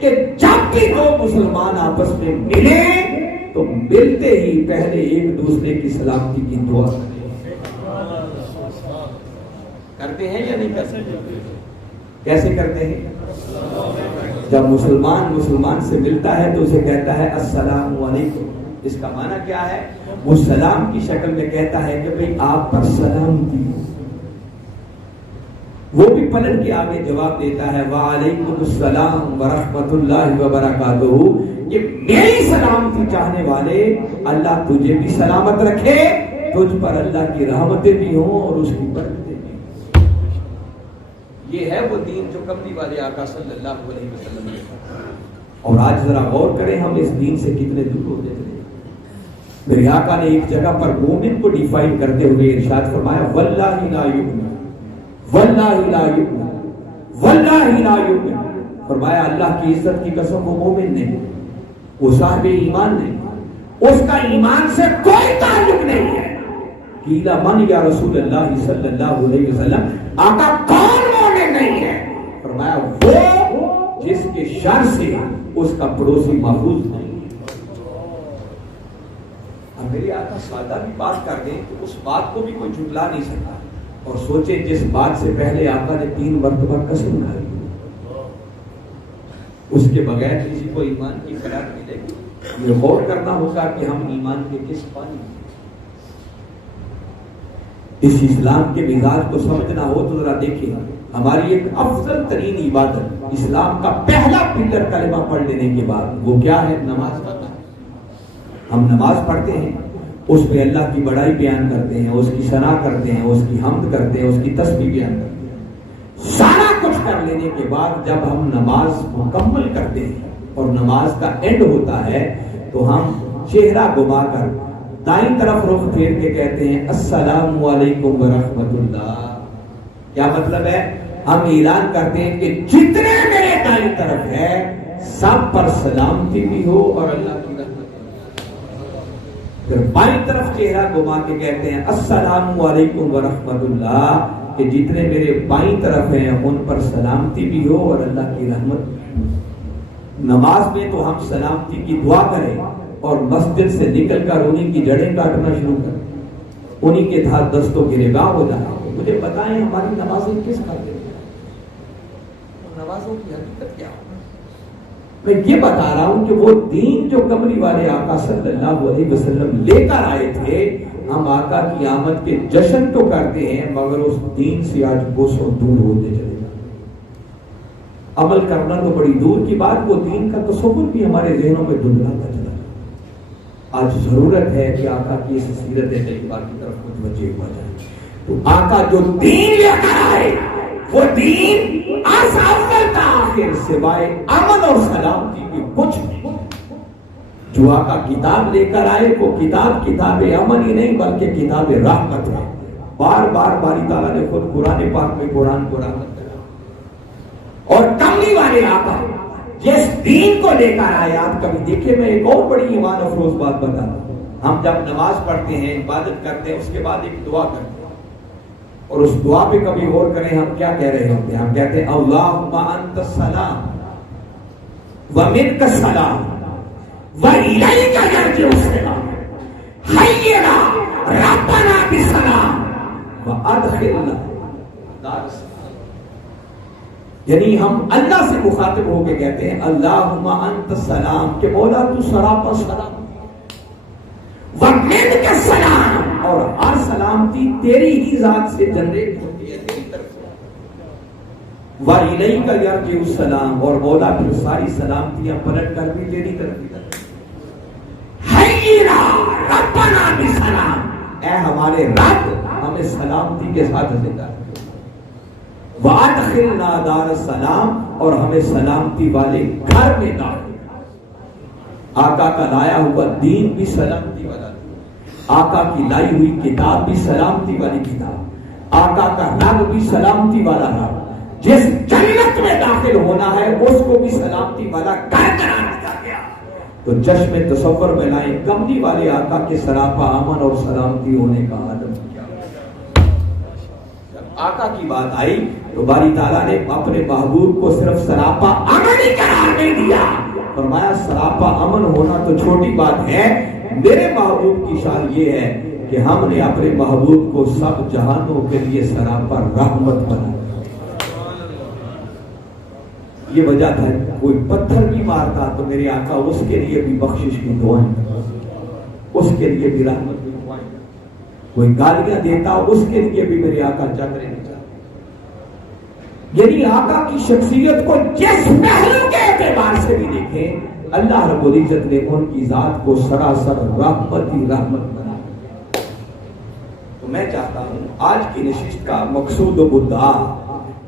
کہ جب بھی دو مسلمان آپس میں ملیں تو ملتے ہی پہلے ایک دوسرے کی سلامتی کی دعا کرتے ہیں یا نہیں کرتے؟ کیسے کرتے ہیں؟ جب مسلمان سے ملتا ہے تو اسے کہتا ہے السلام علیکم۔ اس کا معنی کیا ہے؟ وہ سلام کی شکل میں کہتا ہے کہ بھئی آپ پر سلامتی ہو۔ وہ بھی پلٹ کے آگے جواب دیتا ہے وعلیکم السلام ورحمۃ اللہ وبرکاتہ، کہ میری سلامتی چاہنے والے اللہ تجھے بھی سلامت رکھے، تجھ پر اللہ کی رحمتیں بھی ہوں اور اس کی برکتیں بھی۔ یہ ہے وہ دین جو کملی والے آقا صلی اللہ علیہ وسلم نے۔ اور آج ذرا غور کریں ہم اس دین سے کتنے دور ہوتے تھے۔ میرے آقا نے ایک جگہ پر مومن کو ڈیفائن کرتے ہوئے ارشاد فرمایا واللہ لا یؤمن، واللہ لا یؤمن، واللہ لا یؤمن، فرمایا اللہ کی عزت کی قسم وہ مومن نہیں، وہ صاحب ایمان نہیں، اس کا ایمان سے کوئی تعلق نہیں ہے۔ قیل من یا رسول اللہ صلی اللہ علیہ وسلم، آقا کون مومن نہیں ہے؟ فرمایا وہ جس کے شر سے اس کا پڑوسی محفوظ نہیں۔ اب میرے آقا سادہ بھی بات کر دیں تو اس بات کو بھی کوئی جھٹلا نہیں سکتا۔ اور سوچیں جس بات سے پہلے آقا نے 3 مرتبہ قسم کھائی، اس کے بغیر کسی کو ایمان کی قرار ملے گی؟ یہ غور کرنا ہوگا کہ ہم ایمان کے کس پانی میں۔ اس اسلام کے مزاج کو سمجھنا ہو تو ذرا دیکھیں، ہماری ایک افضل ترین عبادت، اسلام کا پہلا پلر کلمہ پڑھ لینے کے بعد وہ کیا ہے؟ نماز پڑھنا۔ ہم نماز پڑھتے ہیں، اس پہ اللہ کی بڑائی بیان کرتے ہیں، اس کی ثنا کرتے ہیں، اس کی حمد کرتے ہیں، اس کی تسبیح بیان کرتے ہیں۔ سارا کچھ کر لینے کے بعد جب ہم نماز مکمل کرتے ہیں اور نماز کا اینڈ ہوتا ہے تو ہم چہرہ گھما کر دائیں طرف رخ پھیر کے کہتے ہیں السلام علیکم ورحمۃ اللہ۔ کیا مطلب ہے؟ ہم اعلان کرتے ہیں کہ جتنے میرے دائیں طرف ہے سب پر سلامتی بھی ہو اور اللہ کی رحمت۔ پھر بائیں طرف چہرہ گھما کے کہتے ہیں السلام علیکم ورحمۃ اللہ، کہ جتنے میرے بائیں طرف ہیں ان پر سلامتی بھی ہو اور اللہ کی رحمت۔ نماز میں تو ہم سلامتی کی دعا کریں اور مسجد سے نکل کر انہی کی جڑیں کاٹنا شروع کریں، انہی کے ہاتھ دستوں کی نگاہ ہو جائے۔ مجھے بتائیں ہماری نمازیں کس خاطر ہیں؟ نمازوں کی حقیقت کیا ہے؟ میں یہ بتا رہا ہوں کہ وہ دین جو کملی والے آقا صلی اللہ علیہ وسلم لے کر آئے تھے، ہم آقا کی آمد کے جشن تو کرتے ہیں مگر اس دین سے آج کوسوں دور ہوتے چلے جاتے۔ عمل کرنا تو بڑی دور کی بات، وہ دین کا تصور بھی ہمارے ذہنوں میں دھندلاتا چلا جاتا۔ آج ضرورت ہے کہ آقا کی اس سیرت طیبہ کی طرف متوجہ ہوا جائے۔ تو آقا جو دین لے کر آئے وہ دین از اول تا آخر سوائے امن اور سلامتی کی کچھ نہیں۔ جو آقا کتاب لے کر آئے وہ کتاب امن ہی نہیں بلکہ کتاب رحمت ہے۔ بار بار باری تعالیٰ نے خود قرآن پاک میں قرآن کو رحمت کرا. اور کملی والے آقا جس دین کو لے کر آئے، آپ کبھی دیکھیں، میں ایک اور بڑی ایمان افروز بات بتا رہا ہوں. ہم جب نماز پڑھتے ہیں، عبادت کرتے ہیں، اس کے بعد ایک دعا کرتے ہیں، اور اس دعا پہ کبھی غور کریں ہم کیا کہہ رہے ہوتے ہیں. ہم کہتے ہیں اللہم انت السلام ومنک السلام وإلیک یرجع السلام حینا ربنا بالسلام وادخلنا دار السلام. یعنی ہم اللہ سے مخاطب ہو کے کہتے ہیں اللہم انت السلام، کہ مولا تو سراپا سلام، ومنک السلام، اور ہر سلامتی تیری ہی ذات سے جنریٹ ہوتی ہے، تیری طرف سے. وَإِلَيْكَ يَرْجِعُ السَّلَامُ، اور مولا پھر ساری سلامتیاں پلٹ کر بھی تیری طرف ہی جاتی ہیں. حَيِّنَا رَبَّنَا بِالسَّلَامِ، اے ہمارے رب ہمیں سلامتی کے ساتھ زندہ رکھو. وَأَدْخِلْنَا دَارَ السَّلَامِ، اور ہمیں سلامتی والے گھر میں داخل. آقا کا لایا ہوا دین بھی سلامتی والا، آقا کی لائی ہوئی کتاب بھی سلامتی والی کتاب، آقا کا رب بھی سلامتی والا رب. جس جنت میں داخل ہونا ہے اس کو بھی سلامتی والا گھر قرار دیا گیا. تو چشم تصور میں لائیں کملی والے آقا کے سراپا امن اور سلامتی ہونے کا عالم کیا. جب آقا کی بات آئی تو باری تعالیٰ نے اپنے محبوب کو صرف سراپا امن ہی قرار نہیں دیا، فرمایا سراپا امن ہونا تو چھوٹی بات ہے، میرے محبوب کی شان یہ ہے کہ ہم نے اپنے محبوب کو سب جہانوں کے لیے سراپا رحمت بنا. یہ وجہ تھا کوئی پتھر بھی مارتا تو میرے آقا اس کے لیے بھی بخشش کی دعائیں، اس کے لیے بھی رحمت کی دعائیں. کوئی گالیاں دیتا اس کے لیے بھی میرے آقا چادریں نہیں چاہتے. یعنی آقا کی شخصیت کو جس پہلو کے اعتبار سے بھی دیکھیں، اللہ رب العزت نے ان کی ذات کو سراسر رحمت ہی رحمت بنا. تو میں چاہتا ہوں آج کی نشست کا مقصود و مدعا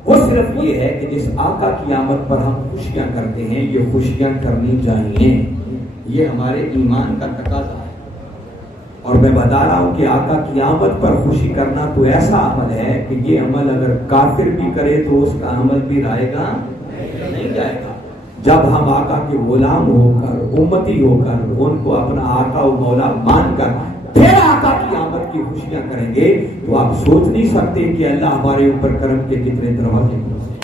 وہ صرف یہ ہے کہ جس آقا کی آمد پر ہم خوشیاں کرتے ہیں، یہ خوشیاں کرنی چاہیے، یہ ہمارے ایمان کا تقاضا ہے. اور میں بتا رہا ہوں کہ آقا کی آمد پر خوشی کرنا تو ایسا عمل ہے کہ یہ عمل اگر کافر بھی کرے تو اس کا عمل بھی رائے گا نہیں جائے گا. جب ہم آقا کے غلام ہو کر، امتی ہو کر، ان کو اپنا آقا و مولا مان کر پھر آقا کی آمد کی خوشیاں کریں گے تو آپ سوچ نہیں سکتے کہ اللہ ہمارے اوپر کرم کے کتنے دروازے کھولے.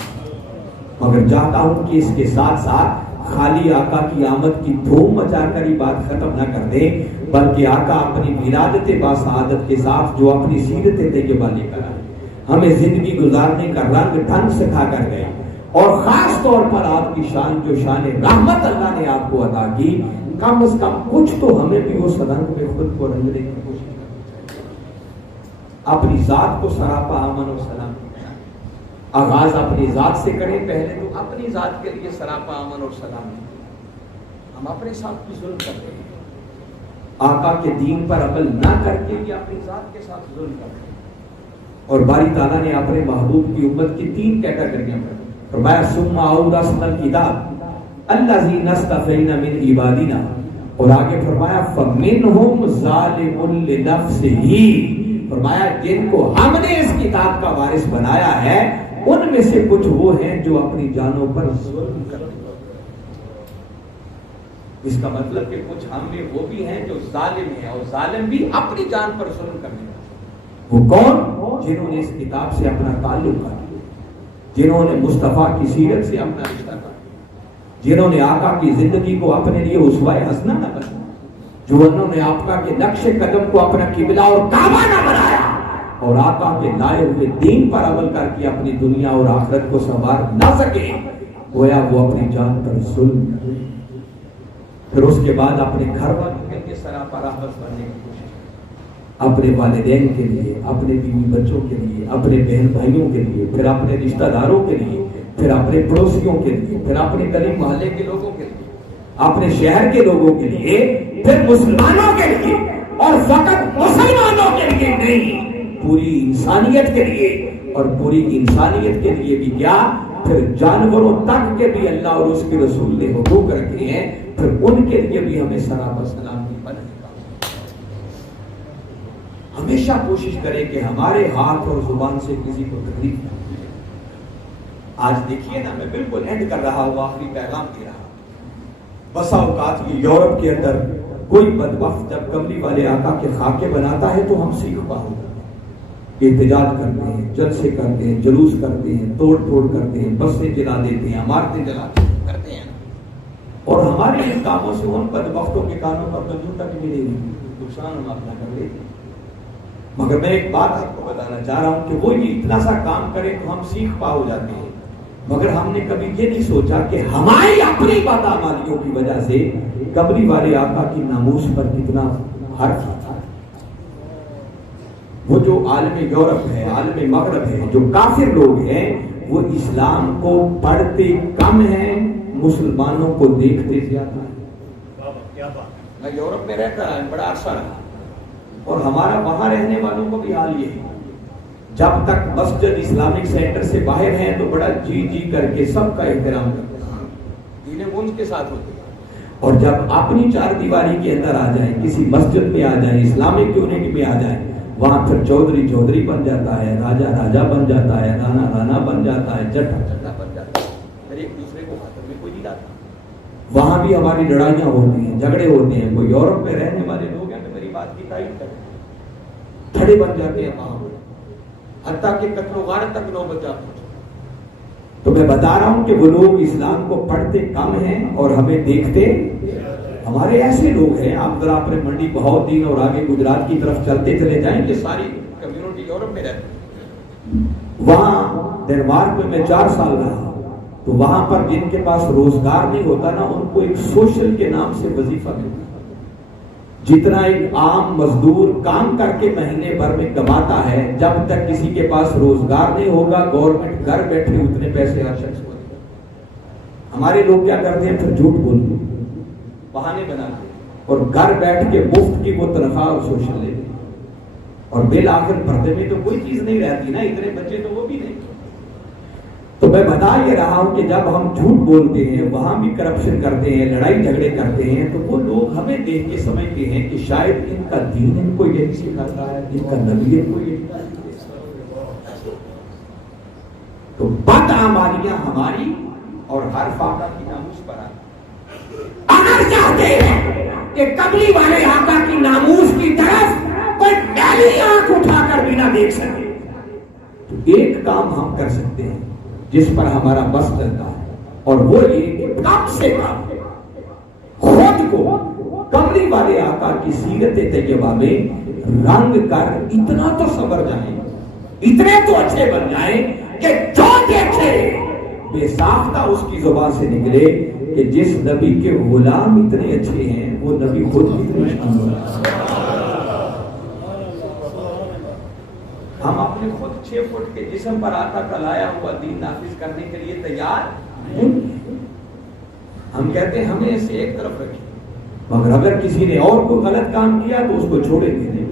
مگر چاہتا ہوں کہ اس کے ساتھ ساتھ خالی آقا کی آمد کی دھوم مچا کر ہی بات ختم نہ کر دیں، بلکہ آقا اپنی ولادت باسعادت کے ساتھ جو اپنی سیرت طیبہ لے کر آئے، ہمیں زندگی گزارنے کا رنگ ڈھنگ سکھا کر گئے، اور خاص طور پر آپ کی شان جو شان رحمت اللہ نے آپ کو عطا کی، کم از کم کچھ تو ہمیں بھی اس رنگ میں خود کو رنگنے کی کوشش کریں. اپنی ذات کو سراپا امن و سلام، آغاز اپنی ذات سے کریں. پہلے تو اپنی ذات کے لیے سراپا امن اور سلام. ہم اپنے ساتھ بھی ظلم کر رہے ہیں، آقا کے دین پر عمل نہ کر کے بھی اپنی ذات کے ساتھ ظلم کر رہے ہیں. اور باری تعالیٰ نے اپنے محبوب کی امت کی 3 کیٹیگریاں بنائی. فرمایا ثم اورثنا الکتاب الذین اصطفینا من عبادنا، اور آگے فرمایا فمنہم ظالم لنفسہ، فرمایا جن کو ہم نے اس کتاب کا وارث بنایا ہے ان میں سے کچھ وہ ہیں جو اپنی جانوں پر ظلم کرتے ہیں. اس کا مطلب کہ کچھ ہم میں وہ بھی ہیں جو ظالم ہیں، اور ظالم بھی اپنی جان پر ظلم کرنے والے. وہ کون؟ جنہوں نے اس کتاب سے اپنا تعلق کاٹا، جنہوں نے مصطفیٰ کی سیرت سے اپنا رشتہ کاٹا، جنہوں نے آقا کی زندگی کو اپنے لیے اسوہ حسنہ نہ بنایا، جو انہوں نے آقا کے نقش قدم کو اپنا قبلہ اور کعبہ نہ بنایا، اور آقا کے لائے ہوئے دین پر عمل کر کے اپنی دنیا اور آخرت کو سنوار نہ سکے، گویا وہ اپنی جان پر ظلم کرے. پھر اس کے بعد اپنے گھر والوں کے لیے سراپا رحمت بننے کی کوشش کرے، اپنے والدین کے لیے، اپنے بیوی بچوں کے لیے، اپنے بہن بھائیوں کے لیے، پھر اپنے رشتہ داروں کے لیے، پھر اپنے پڑوسیوں کے لیے، پھر اپنے گلی محلے کے لوگوں کے لیے، اپنے شہر کے لوگوں کے لیے، پھر مسلمانوں کے لیے، اور فقط مسلمانوں کے لیے نہیں، پوری انسانیت کے لیے. اور پوری انسانیت کے لیے بھی کیا، پھر جانوروں تک کے بھی اللہ اور اس کے رسول نے حقوق رکھے ہیں، پھر ان کے لیے بھی ہمیں سراپا سلام کی بننے کا. ہمیشہ کوشش کریں کہ ہمارے ہاتھ اور زبان سے کسی کو تکلیف نہ ہو۔ آج دیکھیے نا، میں بالکل اینڈ کر رہا ہوں، آخری پیغام دے رہا ہوں۔ بسا اوقات یہ یورپ کے اندر کوئی بدبخت جب کملی والے آقا کے خاکے بناتا ہے تو ہم سیکھ پاؤ، احتجاج کرتے ہیں، جلسے کرتے ہیں، جلوس کرتے ہیں، توڑ پھوڑ کرتے ہیں، بسیں جلا دیتے ہیں، عمارتیں جلاتے کرتے ہیں، اور ہمارے ان کاموں سے ان بدبختوں کے کانوں پر گندوں تک ملے گی، نقصان ہم اپنا کر لیتے ہیں۔ مگر میں ایک بات آپ کو بتانا چاہ رہا ہوں کہ وہ یہ اتنا سا کام کرے تو ہم سیکھ پا ہو جاتے ہیں، مگر ہم نے کبھی یہ نہیں سوچا کہ ہماری اپنی بدعمالیوں کی وجہ سے کملی والے آقا کی ناموس پر کتنا حرف آتا ہے۔ وہ جو عالم یورپ ہے، عالم مغرب ہے، جو کافر لوگ ہیں، وہ اسلام کو پڑھتے کم ہیں، مسلمانوں کو دیکھتے زیادہ ہیں۔ میں یورپ میں رہتا رہا، بڑا عرصہ رہا، اور ہمارا وہاں رہنے والوں کو بھی حال یہ ہے، جب تک مسجد اسلامک سینٹر سے باہر ہیں تو بڑا جی کر کے سب کا احترام کرتے ہیں، دینیں ان کے ساتھ ہوتے ہیں، اور جب اپنی چار دیواری کے اندر آ جائیں، کسی مسجد میں آ جائیں، اسلامک یونٹی میں آ جائیں، وہاں پھر چودھری بن جاتا ہے، راجا بن جاتا ہے، رانا بن جاتا ہے، جٹا بن جاتا ہے، پھر ایک دوسرے کو خاطر میں کوئی نہیں لاتا۔ وہاں بھی ہماری لڑائیاں ہوتی ہیں، جھگڑے ہوتے ہیں، وہ یورپ میں رہنے والے لوگ ہیں تو میری بات کی تائید کرتے ہیں، کھڑے بن جاتے ہیں وہاں، حتیٰ کہ قتل و غارت تک نوبت جاتی ہے۔ تو میں بتا رہا ہوں کہ وہ لوگ اسلام کو پڑھتے کم ہیں اور ہمیں دیکھتے، ہمارے ایسے لوگ ہیں، آپ ذرا اپنے منڈی بہت دن اور آگے گجرات کی طرف چلتے چلے جائیں کہ ساری کمیونٹی یورپ میں رہتی ہے۔ وہاں ڈنمارک میں 4 سال رہا، تو وہاں پر جن کے پاس روزگار نہیں ہوتا نا، ان کو ایک سوشل کے نام سے وظیفہ ملتا ہے۔ جتنا ایک عام مزدور کام کر کے مہینے بھر میں کماتا ہے، جب تک کسی کے پاس روزگار نہیں ہوگا، گورنمنٹ گھر بیٹھے اتنے پیسے ہر شخص کو دے گا۔ ہمارے لوگ کیا کرتے ہیں؟ پھر جھوٹ بولتے ہیں، بہانے بناتے ہیں، اور گھر بیٹھ کے مفت کی وہ تنخواہ اور سوشل لیتے ہیں، اور بالآخر پردے میں تو کوئی چیز نہیں رہتی نا، اتنے بچے تو وہ بھی نہیں۔ تو میں بتا یہ رہا ہوں کہ جب ہم جھوٹ بولتے ہیں، وہاں بھی کرپشن کرتے ہیں، لڑائی جھگڑے کرتے ہیں، تو وہ لوگ ہمیں دیکھ کے سمجھتے ہیں کہ شاید ان کا دین ان کو یہی سکھاتا ہے، ان کا نبی ان کو یہی سکھاتا ہے۔ تو بدعمالیاں ہماری اور ہر فاقہ کی ناموس پر آتی۔ اگر چاہتے ہیں کہ کملی والے آقا کی ناموس کی طرف کوئی پہلی آنکھ اٹھا کر بھی نہ دیکھ سکے، تو ایک کام ہم کر سکتے ہیں جس پر ہمارا بس چلتا ہے، اور وہ یہ کہ کم سے کم خود کو کملی والے آقا کی سیرت طیبہ میں رنگ کر اتنا تو سنور جائیں، اتنے تو اچھے بن جائیں کہ جو دیکھے بے ساختہ اس کی زبان سے نکلے کہ جس نبی کے غلام اتنے اچھے ہیں، وہ نبی خود اتنے شاندار ہے۔ ہم اپنے خود 6 فٹ کے جسم پر آقا کا لایا ہوا دین نافذ کرنے کے لیے تیار نہیں۔ ہم کہتے ہیں ہمیں اسے ایک طرف رکھیں، مگر اگر کسی نے اور کوئی غلط کام کیا تو اس کو چھوڑے دے۔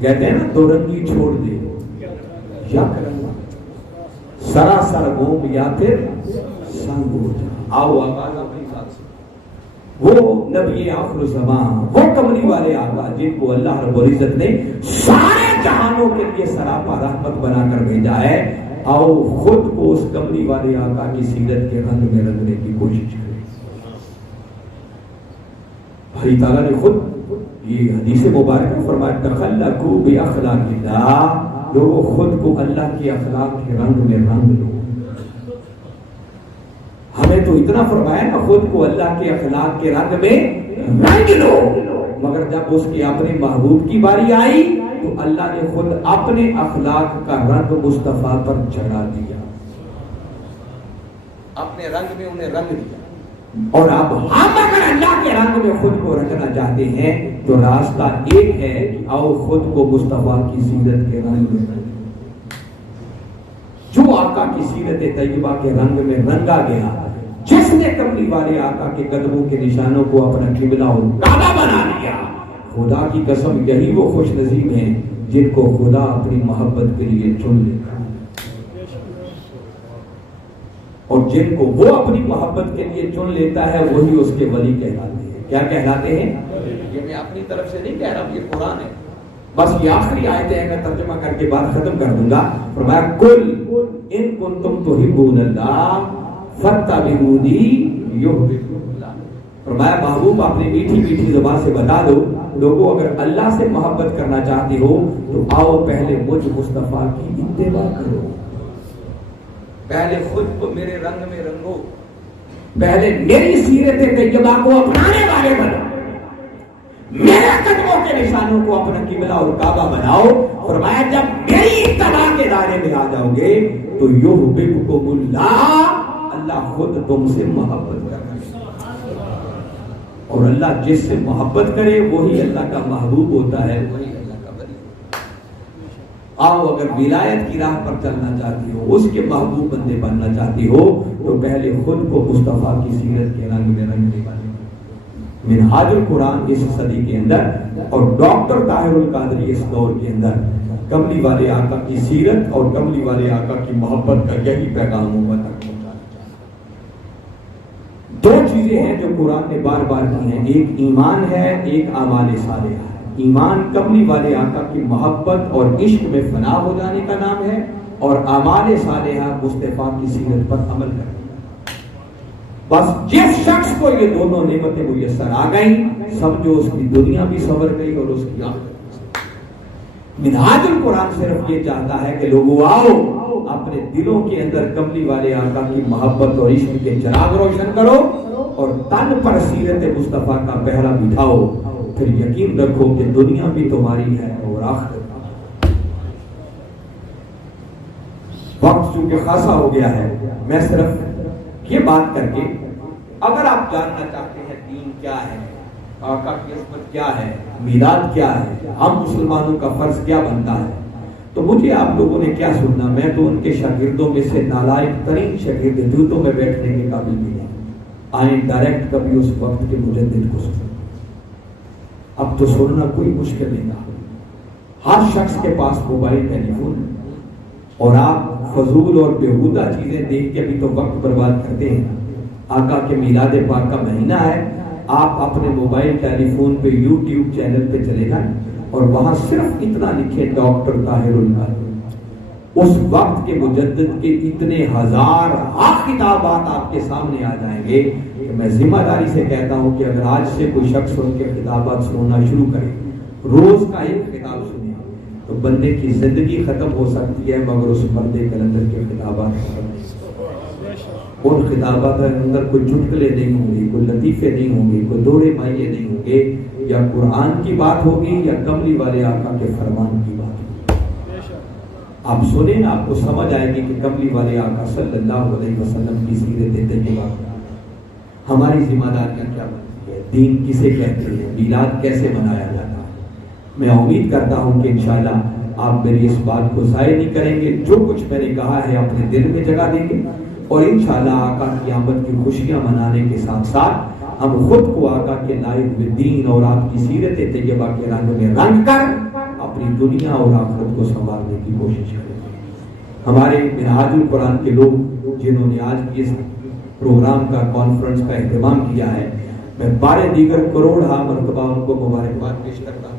کہتے ہیں نا، دو رنگی چھوڑ دے یا کرنگا، سراسر گوم یا پھر سنگو جا۔ آؤ آواز اپنی ذات سے، وہ نبی آخر زمان، وہ کملی والے آقا جن کو اللہ رب العزت نے سارے جہانوں کے لیے سراپا رحمت بنا کر بھیجا ہے، آؤ خود کو اس کملی والے آقا کی سیرت کے رنگ میں رنگنے کی کوشش کریں۔ اللہ تعالیٰ نے خود یہ حدیث مبارک میں فرمایا، تخلقوا باخلاق اللہ، لوگوں خود کو اللہ کی اخلاق کے رنگ میں رنگ لو۔ ہمیں تو اتنا فرمایا نا، خود کو اللہ کے اخلاق کے رنگ میں رنگ لو، مگر جب اس کی اپنے محبوب کی باری آئی تو اللہ نے خود اپنے اخلاق کا رنگ مصطفیٰ پر چڑھا دیا، اپنے رنگ میں انہیں رنگ دیا۔ اور اب ہم اگر اللہ کے رنگ میں خود کو رکھنا چاہتے ہیں تو راستہ ایک ہے کہ آؤ خود کو مصطفیٰ کی سیرت کے رنگ میں رنگیں۔ جو آقا کی سیرت طیبہ کے رنگ میں رنگا گیا، جس نے کملی والے آقا کے قدموں کے نشانوں کو اپنا قبلہ اور کعبہ بنا لیا، خدا کی قسم یہی وہ خوش نصیب ہیں جن کو خدا اپنی محبت کے لیے چن لیتا ہے، اور جن کو وہ اپنی محبت کے لیے چن لیتا ہے وہی اس کے ولی کہلاتے ہیں۔ کیا کہلاتے ہیں؟ یہ میں اپنی طرف سے نہیں کہہ رہا ہوں، یہ قرآن ہے۔ بس یہ آخری آیتیں ہیں، میں ترجمہ کر کے بات ختم کر دوں گا. فرمایا کل ان کنتم تحبون اللہ فاتبعونی یحببکم اللہ. فرمایا محبوب اپنی میٹھی میٹھی زبان سے بتا دو لوگوں، اگر اللہ سے محبت کرنا چاہتے ہو تو آؤ پہلے مجھ مصطفیٰ کی اتباع کرو، پہلے خود کو میرے رنگ میں رنگو، پہلے میری سیرت طیبہ کو اپنانے والے بنو، میرے قدموں کے نشانوں کو اپنا قبلہ اور کعبہ بناؤ. فرمایا جب میری اتباع کے دائرے میں آ جاؤ گے تو یحببکم اللہ، اللہ خود تم سے محبت کرے، اور اللہ جس سے محبت کرے وہی اللہ کا محبوب ہوتا ہے، وہی اللہ کا ولی. آؤ اگر ولایت کی راہ پر چلنا چاہتی ہو، اس کے محبوب بندے بننا چاہتی ہو تو پہلے خود کو مصطفیٰ کی سیرت کے رنگ میں رنگنے والے. منہاج القرآن اس صدی کے اندر اور ڈاکٹر طاہر القادری اس دور کے اندر کملی والے آقا کی سیرت اور کملی والے آقا کی محبت کا یہی پیغام امت تک پہنچانا چاہتا ہے. دو چیزیں ہیں جو قرآن نے بار بار کی ہیں، ایک ایمان ہے، ایک اعمال صالحہ ہے. ایمان کملی والے آقا کی محبت اور عشق میں فنا ہو جانے کا نام ہے، اور اعمال صالحہ مصطفیٰ کی سیرت پر عمل کرنا. بس جس شخص کو یہ دونوں نعمتیں میسر آ گئیں سمجھو اس کی دنیا بھی سنور گئی اور اس کی آخرت بھی سنور گئی. منہاج القرآن صرف یہ چاہتا ہے کہ لوگوں آؤ اپنے دلوں کے اندر کملی والے آقا کی محبت اور عشق کے چراغ روشن کرو اور تن پر سیرت مصطفیٰ کا پہرا بٹھاؤ، پھر یقین رکھو کہ دنیا بھی تمہاری ہے اور آخرت. وقت چونکہ خاصا ہو گیا ہے، میں صرف یہ بات کر کے اگر آپ جاننا چاہتے ہیں دین کیا ہے، آقا کی عظمت کیا ہے، میلاد کیا ہے، ہم مسلمانوں کا فرض کیا بنتا ہے، تو مجھے آپ لوگوں نے کیا سننا، میں تو ان کے شاگردوں میں سے نالائق ترین شاگرد، جوتوں میں بیٹھنے کے قابل بھی نہیں. آئیں ڈائریکٹ کبھی اس وقت کے مجدد کو سنیں. اب تو سننا کوئی مشکل نہیں تھا، ہر شخص کے پاس موبائل ٹیلی فون، اور آپ فضول اور بیہودہ چیزیں دیکھ کے بھی تو وقت برباد کرتے ہیں. آقا کے میلاد پاک کا مہینہ ہے، آپ اپنے موبائل ٹیلی فون پہ یوٹیوب چینل پہ چلے جائیں اور وہاں صرف اتنا لکھیں ڈاکٹر طاہر القادری. اس وقت کے مجدد کے اتنے ہزار خطابات آپ کے سامنے آ جائیں گے کہ میں ذمہ داری سے کہتا ہوں کہ اگر آج سے کوئی شخص ان کے خطابات سننا شروع کرے، روز کا ایک خطاب سنے، تو بندے کی زندگی ختم ہو سکتی ہے مگر اس پردے کلندر کے خطابات ختم نہیں. ان خطابات کے اندر کوئی چٹکلے نہیں ہوں گے، کوئی لطیفے نہیں ہوں گے، کوئی دوڑے مائیے نہیں ہوں گے، یا قرآن کی بات ہوگی یا کملی والے آقا کے فرمان کی بات ہوگی. آپ سنیں، آپ کو سمجھ آئے گی کہ کملی والے آقا صلی اللہ علیہ وسلم کی سیرت طیبہ ہماری ذمہ داریاں کیا بنتی ہے، دین کسے کہتے ہیں، میلاد کیسے منایا جاتا ہے. میں امید کرتا ہوں کہ انشاءاللہ آپ میری اس بات کو ضائع نہیں کریں گے، جو کچھ میں نے کہا ہے اپنے دل میں جگہ دیں گے، اور انشاءاللہ آقا کی آمد کی خوشیاں منانے کے ساتھ ساتھ ہم خود کو آقا کے لائق ہوئے دین اور آپ کی سیرت طیبہ کے رنگ میں رنگ کر اپنی دنیا اور آخرت کو سنوارنے کی کوشش کریں گے. ہمارے منہاج القرآن کے لوگ جنہوں نے آج کی اس پروگرام کا کانفرنس کا اہتمام کیا ہے، میں بارے دیگر کروڑ مرتبہ ان کو مبارکباد پیش کرتا ہوں.